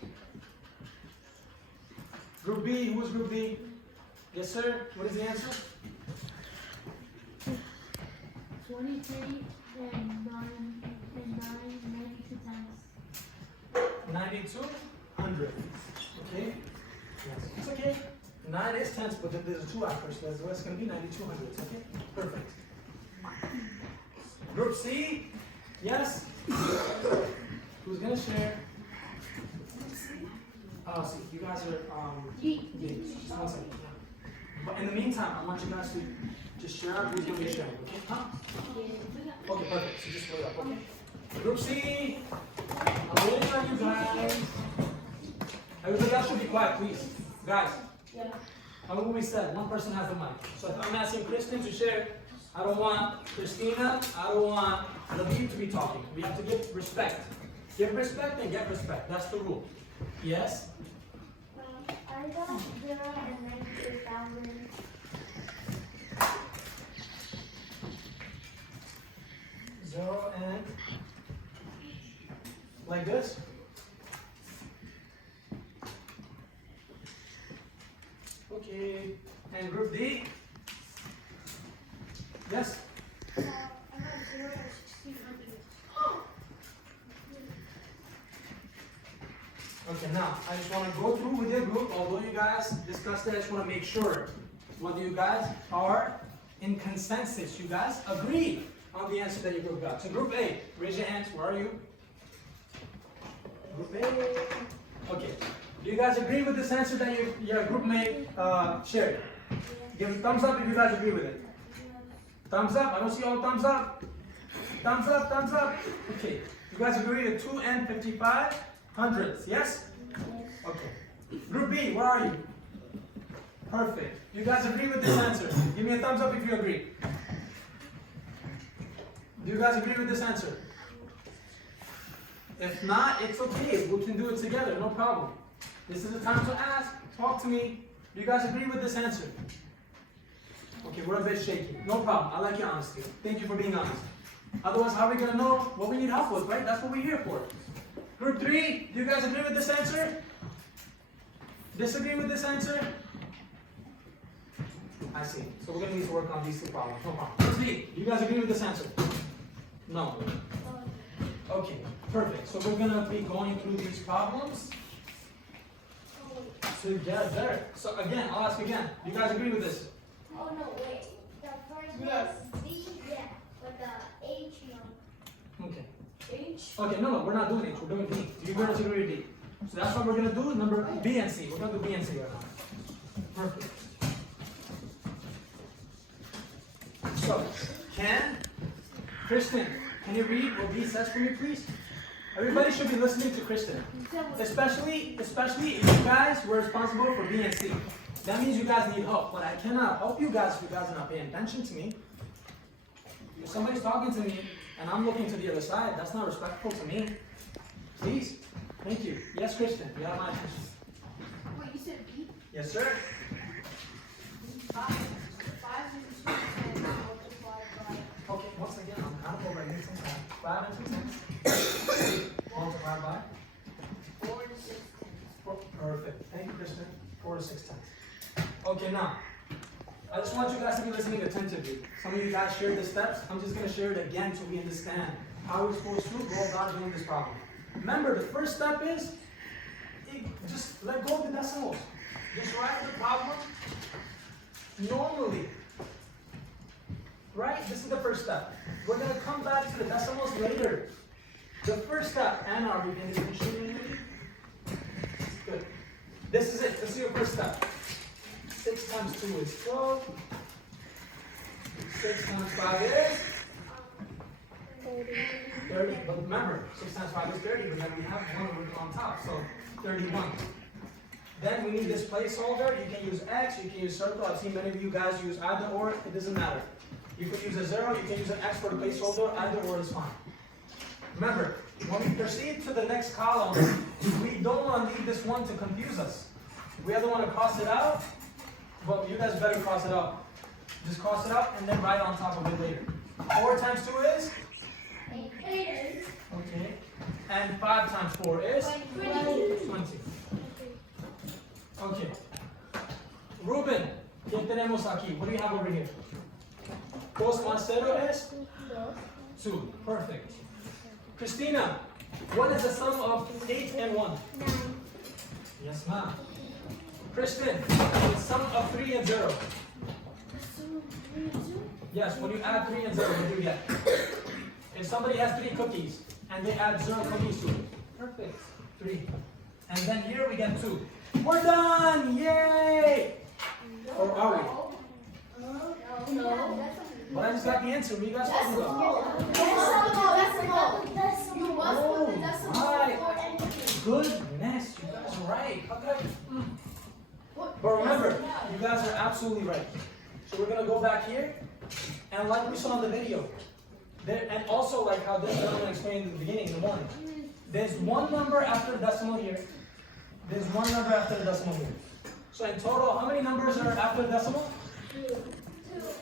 Group B, who's Group B? Yes, sir. What is the answer? 23 and 92 times. 92 hundredths. Okay? Yes. It's okay. 9 is tenths, but then there's a 2 after, so that's going to be 92 hundredths. Okay? Perfect. Group C? Yes? Who's going to share? Oh, see, you guys are, just 1 second. But in the meantime, I want you guys to just share out who's going to be sharing, okay? Huh? Okay, perfect. So just split up, okay? Group C, I'm waiting on you guys. Everybody else should be quiet, please. Guys, remember what we said, one person has the mic. So if I'm asking Kristen to share, I don't want Christina, I don't want Labib to be talking. We have to give respect. Give respect and get respect. That's the rule. Yes? I got 0 and 92,000. 0 and like this. Okay. And group D? Yes? I got 0 and 1,600. Okay, now I just want to go through with your group. Although you guys discussed it, I just want to make sure whether you guys are in consensus. You guys agree on the answer that your group got. So group A, raise your hands. Where are you? Group A. Okay. Do you guys agree with this answer that your group mate shared? Give a thumbs up if you guys agree with it. Thumbs up. I don't see all thumbs up. Thumbs up. Thumbs up. Okay. You guys agree to 2 and 55 hundredths. Yes? Okay. Group B, where are you? Perfect. You guys agree with this answer? Give me a thumbs up if you agree. Do you guys agree with this answer? If not, it's okay. We can do it together. No problem. This is the time to ask. Talk to me. Do you guys agree with this answer? Okay, we're a bit shaky. No problem. I like your honesty. Thank you for being honest. Otherwise, how are we going to know what we need help with, right? That's what we're here for. Group 3, do you guys agree with this answer? Disagree with this answer? I see. So we're going to need to work on these 2 problems. No problem. Group D, do you guys agree with this answer? No. Okay, perfect. So we're going to be going through these problems together. So again, I'll ask again. Do you guys agree with this? Oh no, wait. The first one, D, yeah, but the H, no. Okay. H. Okay, no, we're not doing H. We're doing D. Do you guys agree with D? So that's what we're going to do. Number B and C. We're going to do B and C right now. Perfect. So, Kristen, can you read what B says for me, please? Everybody should be listening to Kristen. Especially if you guys were responsible for B and C. That means you guys need help. But I cannot help you guys if you guys are not paying attention to me. If somebody's talking to me and I'm looking to the other side, that's not respectful to me. Please. Thank you. Yes, Kristen, you have my attention. Wait, you said B? Yes, sir. 5 and 2 and multiplied by. Okay, once again, I'm kind of over here sometimes. 5 and 2 multiplied by 4 and 6. Perfect. Thank you, Kristen. 4 to 6 times. Okay, now, I just want you guys to be listening attentively. Some of you guys shared the steps. I'm just going to share it again so we understand how we're supposed to go about doing this problem. Remember, the first step is just let go of the decimals. Just write the problem normally. Right? This is the first step. We're going to come back to the decimals later. The first step, Anna, are we going to finish it? Good. This is it. This is your first step. 6 times 2 is 12. 6 times 5 is 30. But remember, 6 times 5 is 30, but then we have one on top, so 31. Then we need this placeholder. You can use X, you can use circle. I've seen many of you guys use either or. It doesn't matter. You can use a 0, you can use an X for the placeholder. Either or is fine. Remember, when we proceed to the next column, we don't want to leave this one to confuse us. We either want to cross it out, but you guys better cross it out. Just cross it out and then write on top of it later. 4 times 2 is? 8. Okay. And 5 times 4 is? 20. Okay. Ruben, ¿qué tenemos aquí? What do you have over here? 2 más 0 es? 2. Perfect. Christina, what is the sum of 8 and 1? 9. Yes, ma'am. Kristen, the sum of 3 and 0? Yes, when you add 3 and 0, what do you get? If somebody has 3 cookies and they add 0 cookies to it, perfect. 3. And then here we get 2. We're done! Yay! Or are we? No. But I just got the answer. What are you guys talking about? You must put the decimal Right. before anything. Goodness, you guys are right. How could I? But remember, you guys are absolutely right. So we're gonna go back here, and like we saw in the video, there, and also like how this gentleman explained in the beginning, in the morning. There's one number after the decimal here. There's one number after the decimal here. So in total, how many numbers are after the decimal?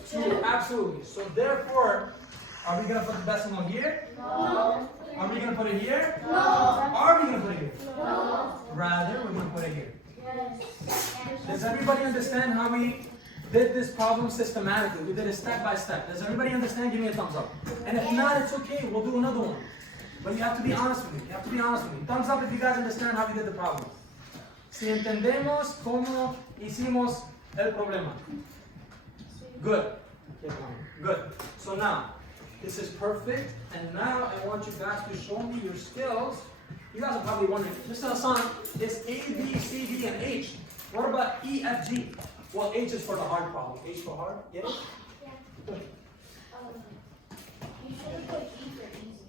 2. Absolutely. So therefore, are we gonna put the decimal here? No. Are we gonna put it here? No. Are we gonna put it here? No. Rather, we're gonna put it here. Yes. Does everybody understand how we did this problem systematically? We did it step by step. Does everybody understand? Give me a thumbs up. And if not, it's okay. We'll do another one. But you have to be honest with me. You have to be honest with me. Thumbs up if you guys understand how we did the problem. Si entendemos cómo hicimos el problema. Good. Good. So now, this is perfect. And now I want you guys to show me your skills. You guys are probably wondering, Mr. Hassan, it's A, B, C, D, and H. What about E, F, G? Well, H is for the hard problem. H for hard. Get it? Yeah. Good. You should have put E for easy.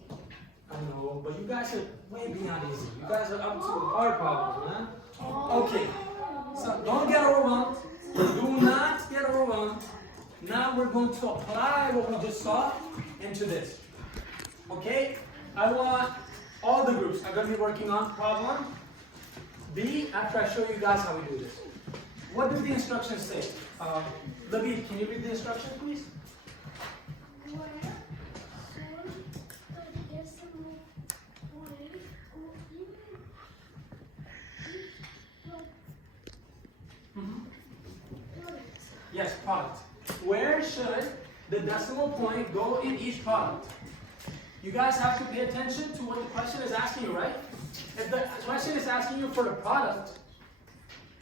I know, but you guys are way beyond easy. You guys are up to the hard problems, man. Okay. So don't get overwhelmed. Do not get overwhelmed. Now we're going to apply what we just saw into this. Okay? I want all the groups are going to be working on problem B after I show you guys how we do this. What do the instructions say? Libby, can you read the instructions, please? Where should the decimal point or even Yes, product. Where should the decimal point go in each product? You guys have to pay attention to what the question is asking you, right? If the question is asking you for the product,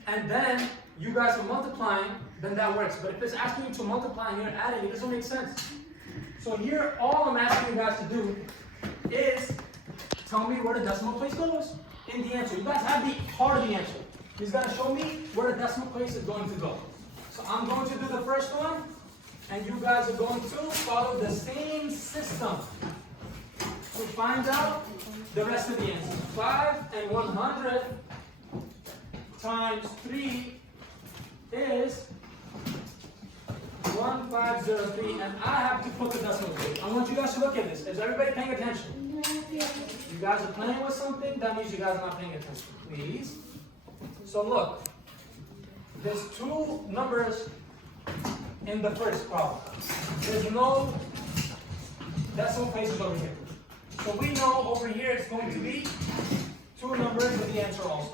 and then you guys are multiplying, then that works. But if it's asking you to multiply and you're adding, it doesn't make sense. So here, all I'm asking you guys to do is tell me where the decimal place goes in the answer. You guys have the part of the answer. You just gotta show me where the decimal place is going to go. So I'm going to do the first one, and you guys are going to follow the same system to find out the rest of the answer. 5 and 100 times 3 is 1503, and I have to put the decimal place. I want you guys to look at this. Is everybody paying attention? You guys are playing with something, that means you guys are not paying attention. Please. So look, there's 2 numbers in the first problem. There's no decimal places over here. So we know over here it's going to be 2 numbers with the answer also.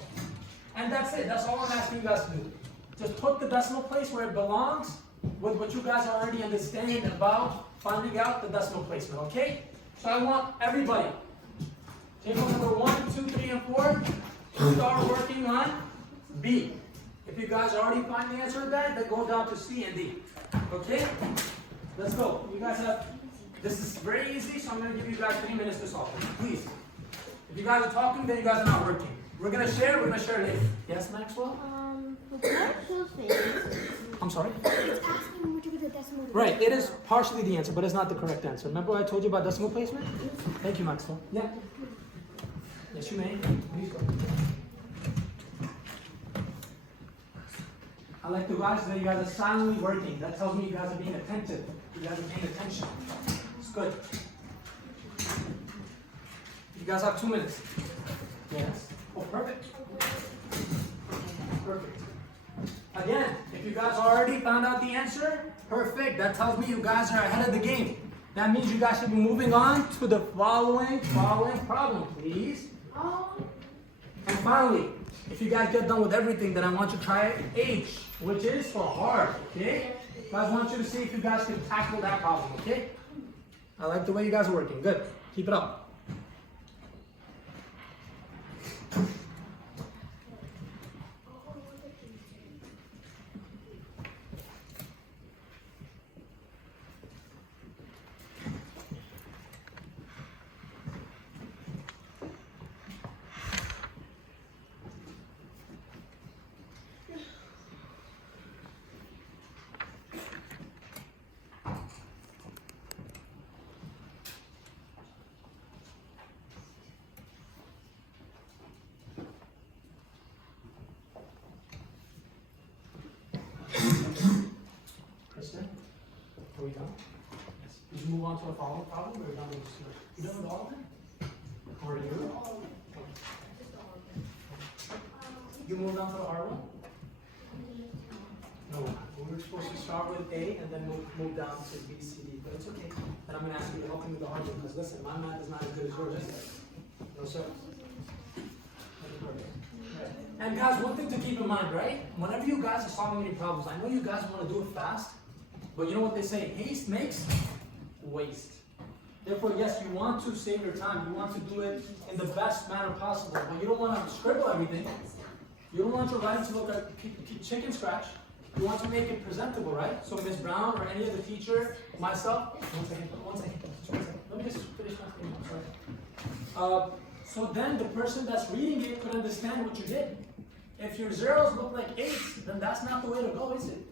And that's it. That's all I'm asking you guys to do. Just put the decimal place where it belongs with what you guys are already understanding about finding out the decimal placement, okay? So I want everybody, table number 1 start working on B. If you guys already find the answer to that, then go down to C and D. Okay? Let's go. You guys have, this is very easy, so I'm going to give you guys 3 minutes to solve it. Please. If you guys are talking, then you guys are not working. We're going to share later. Yes, Maxwell? The partial phase. I'm sorry? It's asking which of the decimal. Right, it is partially the answer, but it's not the correct answer. Remember what I told you about decimal placement? Thank you, Maxwell. Yeah. Yes, you may. Please go. I like the guys that you guys are silently working. That tells me you guys are being attentive. You guys are paying attention. It's good. You guys have 2 minutes. Yes. Oh, perfect. Perfect. Again, if you guys already found out the answer, perfect. That tells me you guys are ahead of the game. That means you guys should be moving on to the following problem, please. And finally, if you guys get done with everything, then I want you to try H, which is for hard, okay? Guys, I want you to see if you guys can tackle that problem, okay? I like the way you guys are working. Good. Keep it up. Kristen, are we done? Yes. Did you move on to the following problem, or are you done with this? You done with all of them? Or are you? You moved on to the R1? No, we were supposed to start with A and then move down to B, C, D, but it's okay. And I'm going to ask you to help me with the hard one, because listen, my math is not as good as yours, is it? No, sir. And guys, one thing to keep in mind, right? Whenever you guys are solving any problems, I know you guys want to do it fast, but you know what they say, haste makes waste. Therefore, yes, you want to save your time. You want to do it in the best manner possible, but you don't want to scribble everything. You don't want your writing to look like chicken scratch. You want to make it presentable, right? So Ms. Brown or any other teacher, myself, one second. Let me just finish my thing, sorry. So then the person that's reading it could understand what you did. If your zeros look like 8s, then that's not the way to go, is it?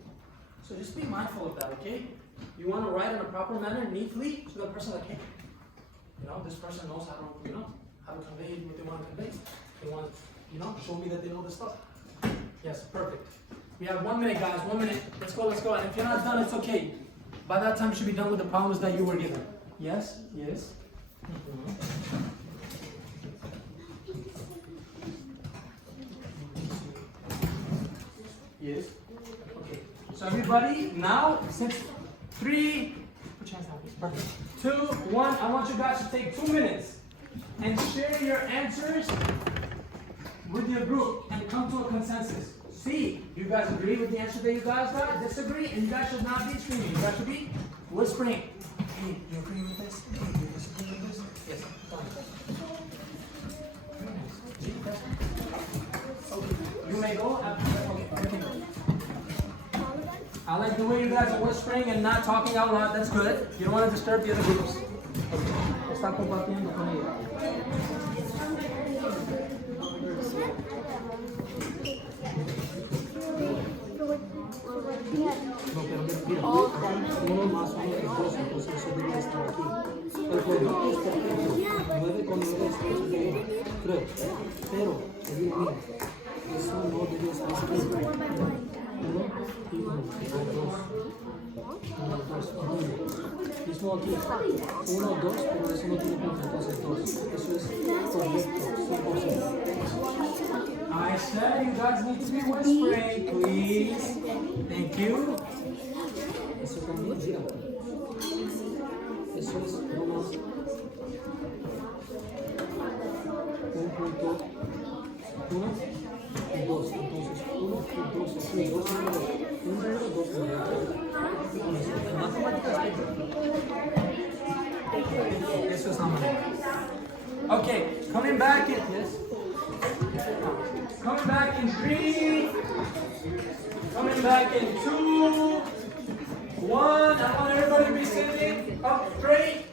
So just be mindful of that, okay? You want to write in a proper manner, neatly, so the person like, hey, you know, this person knows how to, how to convey what they want to convey. They want to, show me that they know this stuff. Yes, perfect. We have 1 minute, guys, 1 minute. Let's go. And if you're not done, it's okay. By that time, you should be done with the problems that you were given. Yes? Yes? Yes. Okay. So everybody, now, since 3, put your hands down, please. Perfect. 2, 1, I want you guys to take 2 minutes and share your answers with your group and come to a consensus. See, you guys agree with the answer that you guys got? Disagree? And you guys should not be screaming. You guys should be whispering. Hey, you agree with this? Hey, you disagree with this? Yes. Okay. You may go. Okay. I like the way you guys are whispering and not talking out loud. That's good. You don't want to disturb the other groups. Okay. Está compartiendo con ella. No, pero mira, 1 más 1 es 2, entonces eso debería estar aquí. El producto es perfecto. 9 con 9 es 3, pero, adivina, eso no debería estar escrito. 1 y 1, 2. Mismo aquí, 1, 2, pero eso no tiene punto, entonces 2. Eso es correcto, 100%. I said you guys need to be whispering, please. Thank you. Eso también, mira. Eso es 1 más 1.1 y 2. Entonces 1 y 2 es 2 números. 1 número, 2 números. Matemáticas. Eso es la manera. Okay, coming back in. Yes. Coming back in 3. Coming back in 2. 1. I want everybody to be sitting up straight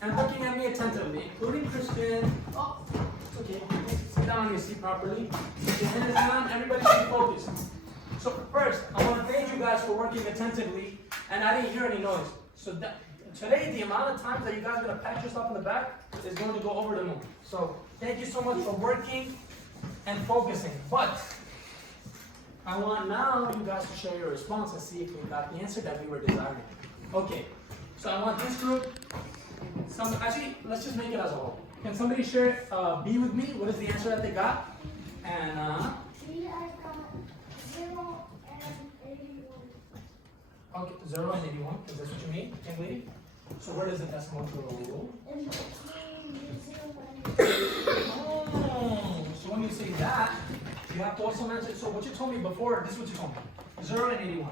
and looking at me attentively, including Christian. Oh, it's okay. Sit down on your seat properly. Put your hands down. Everybody should be focused. So first, I want to thank you guys for working attentively, and I didn't hear any noise. So today, the amount of times that you guys are going to pat yourself in the back is going to go over the moon. So thank you so much for working and focusing. But I want now you guys to share your response and see if we got the answer that we were desiring. Okay, so I want this group, actually, let's just make it as a whole. Can somebody share B with me? What is the answer that they got? And B, I got 0 and 81. okay, 0 and 81. Is that what you mean, young lady? So where does the decimal go? In between 0 and 81. Oh, so when you say that, you have to also mention. So what you told me before, this is what you told me: 0 and 81.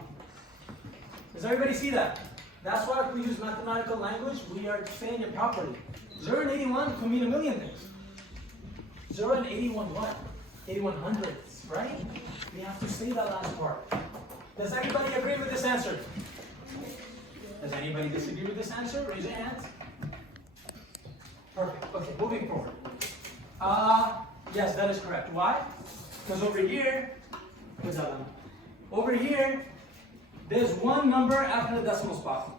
Does everybody see that? That's why if we use mathematical language, we are saying it properly. 0 and 81 can mean a million things. 0 and 81 what? 81 hundredths, right? We have to say that last part. Does anybody agree with this answer? Does anybody disagree with this answer? Raise your hands. Perfect. Okay, moving forward. Yes, that is correct. Why? Because over here, there's one number after the decimal spot.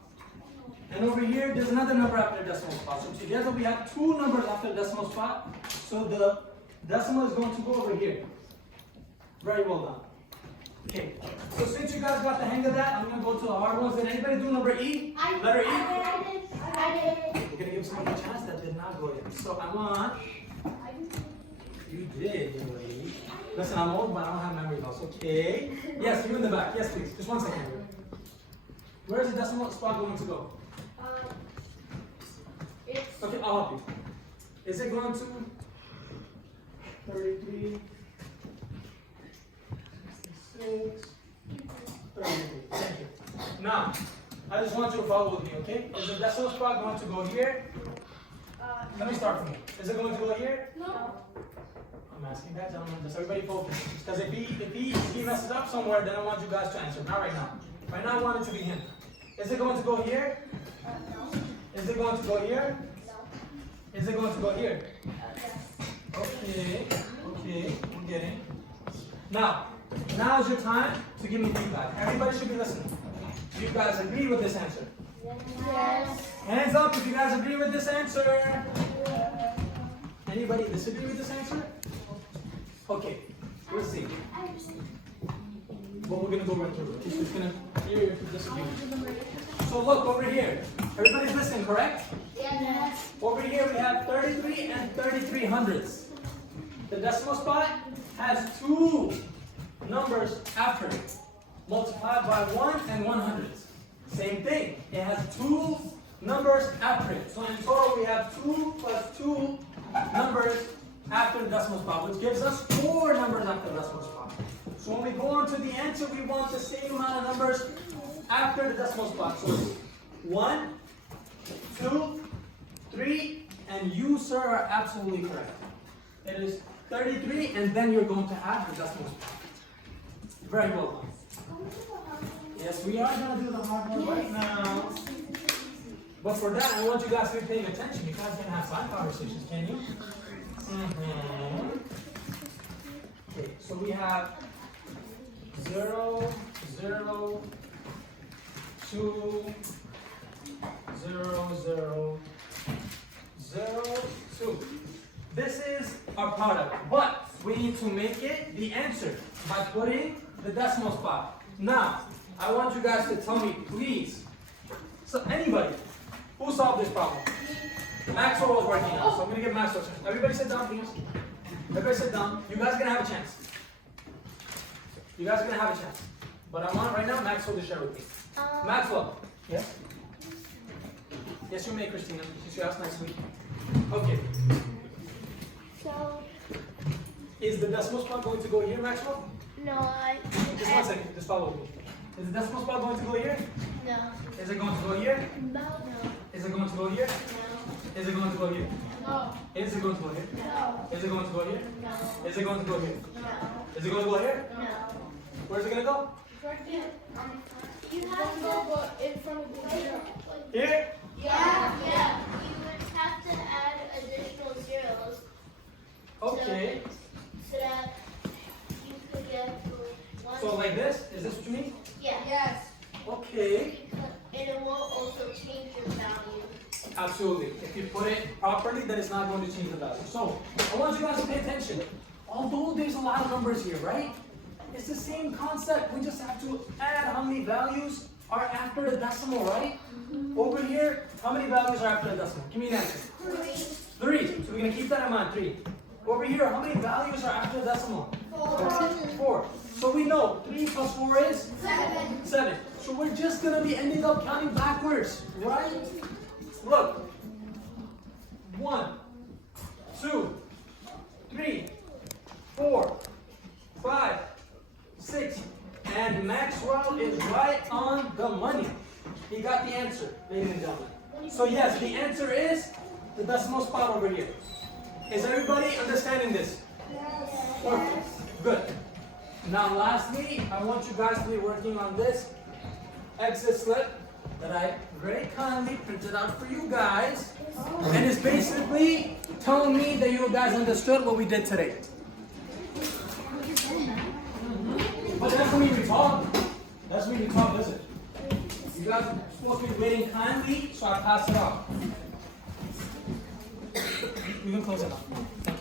And over here, there's another number after the decimal spot. So together we have two numbers after the decimal spot. So the decimal is going to go over here. Very well done. Okay, so since you guys got the hang of that, I'm going to go to the hard ones. Did anybody do number E? Letter E? I did. We're going to give someone a chance that did not go in. So I want... You did, young lady. Listen, I'm old, but I don't have memory loss. Okay. Yes, you in the back. Yes, please. Just 1 second. Where is the decimal spot going to go? It's Okay, I'll help you. Is it going to 33, 66, 33? Thank you. Now, I just want you to follow with me, okay? Is the decimal spot going to go here? Let me start from here. Is it going to go here? no. I'm asking that, gentlemen. Just everybody focus. Because if he messes up somewhere, then I want you guys to answer. Not right now. Right now, I want it to be him. Is it going to go here? Is it going to go here? Is it going to go here? Okay, I'm getting. Now is your time to give me feedback. Everybody should be listening. Do you guys agree with this answer? Yes. Hands up if you guys agree with this answer. Anybody disagree with this answer? Okay, let's see. Well, we're gonna go right through it. It's just gonna hear if you disagree. So look over here. Everybody's listening, correct? Yes. Over here we have 33 and 33 hundredths. The decimal spot has two numbers after it, multiplied by 1 and 100. Same thing. It has two numbers after it. So in total we have 2 plus 2 numbers after the decimal spot, which gives us 4 numbers after the decimal spot. So when we go on to the answer, we want the same amount of numbers after the decimal spot. So 1, 2, 3, and you, sir, are absolutely correct. It is 33, and then you're going to add the decimal spot. Very well done. Yes, we are going to do the hard one right now. But for that, I want you guys to be paying attention. You guys can have side conversations, can you? Okay, so we have 0, 0, 2, 0, 0, 0, 2. This is our product, but we need to make it the answer by putting the decimal spot. Now, I want you guys to tell me, please. So anybody who solved this problem? Maxwell was working on it, so I'm gonna give Maxwell a chance. Everybody sit down, please. Everybody sit down. You guys are gonna have a chance. You guys are gonna have a chance. But I want right now Maxwell to share with me. Maxwell. Yes? Yes, you may, Christina. Since you asked nicely. Okay. So, Is the decimal spot going to go here, Maxwell? no, Just 1 second. Just follow me. Is the decimal spot going to go here? no, Is it going to go here? no, Is it going to go here? no, Is it going to go here? No. Is it going to go here? No. Is it going to go here? No. Is it going to go here? No. Is it going to go here? No. Where's it going to go? Right here. You Don't have go, to. but in front of the zero. Here? Yeah. You would have to add additional zeros. Okay. So that you could get to one. So like this? Is this what you mean? Yeah. Yes. Okay. And it will also change your value. Absolutely. If you put it properly, then it's not going to change the value. So, I want you guys to pay attention. Although there's a lot of numbers here, right? It's the same concept. We just have to add how many values are after the decimal, right? Over here, how many values are after the decimal? Give me an answer. 3. So we're going to keep that in mind. 3. Over here, how many values are after the decimal? 4. So we know 3 plus 4 is? 7. So we're just going to be ending up counting backwards, right? Look. 1, 2, 3, 4, 5, 6. And Maxwell is right on the money. He got the answer, ladies and gentlemen. So yes, the answer is the decimal spot over here. Is everybody understanding this? Perfect. Good. Now lastly, I want you guys to be working on this exit slip that I very kindly printed out for you guys. And it's basically telling me that you guys understood what we did today. But that's when we talk. That's when we talk, isn't it? You guys are supposed to be waiting kindly, so I pass it off. You can close it up. Thank you.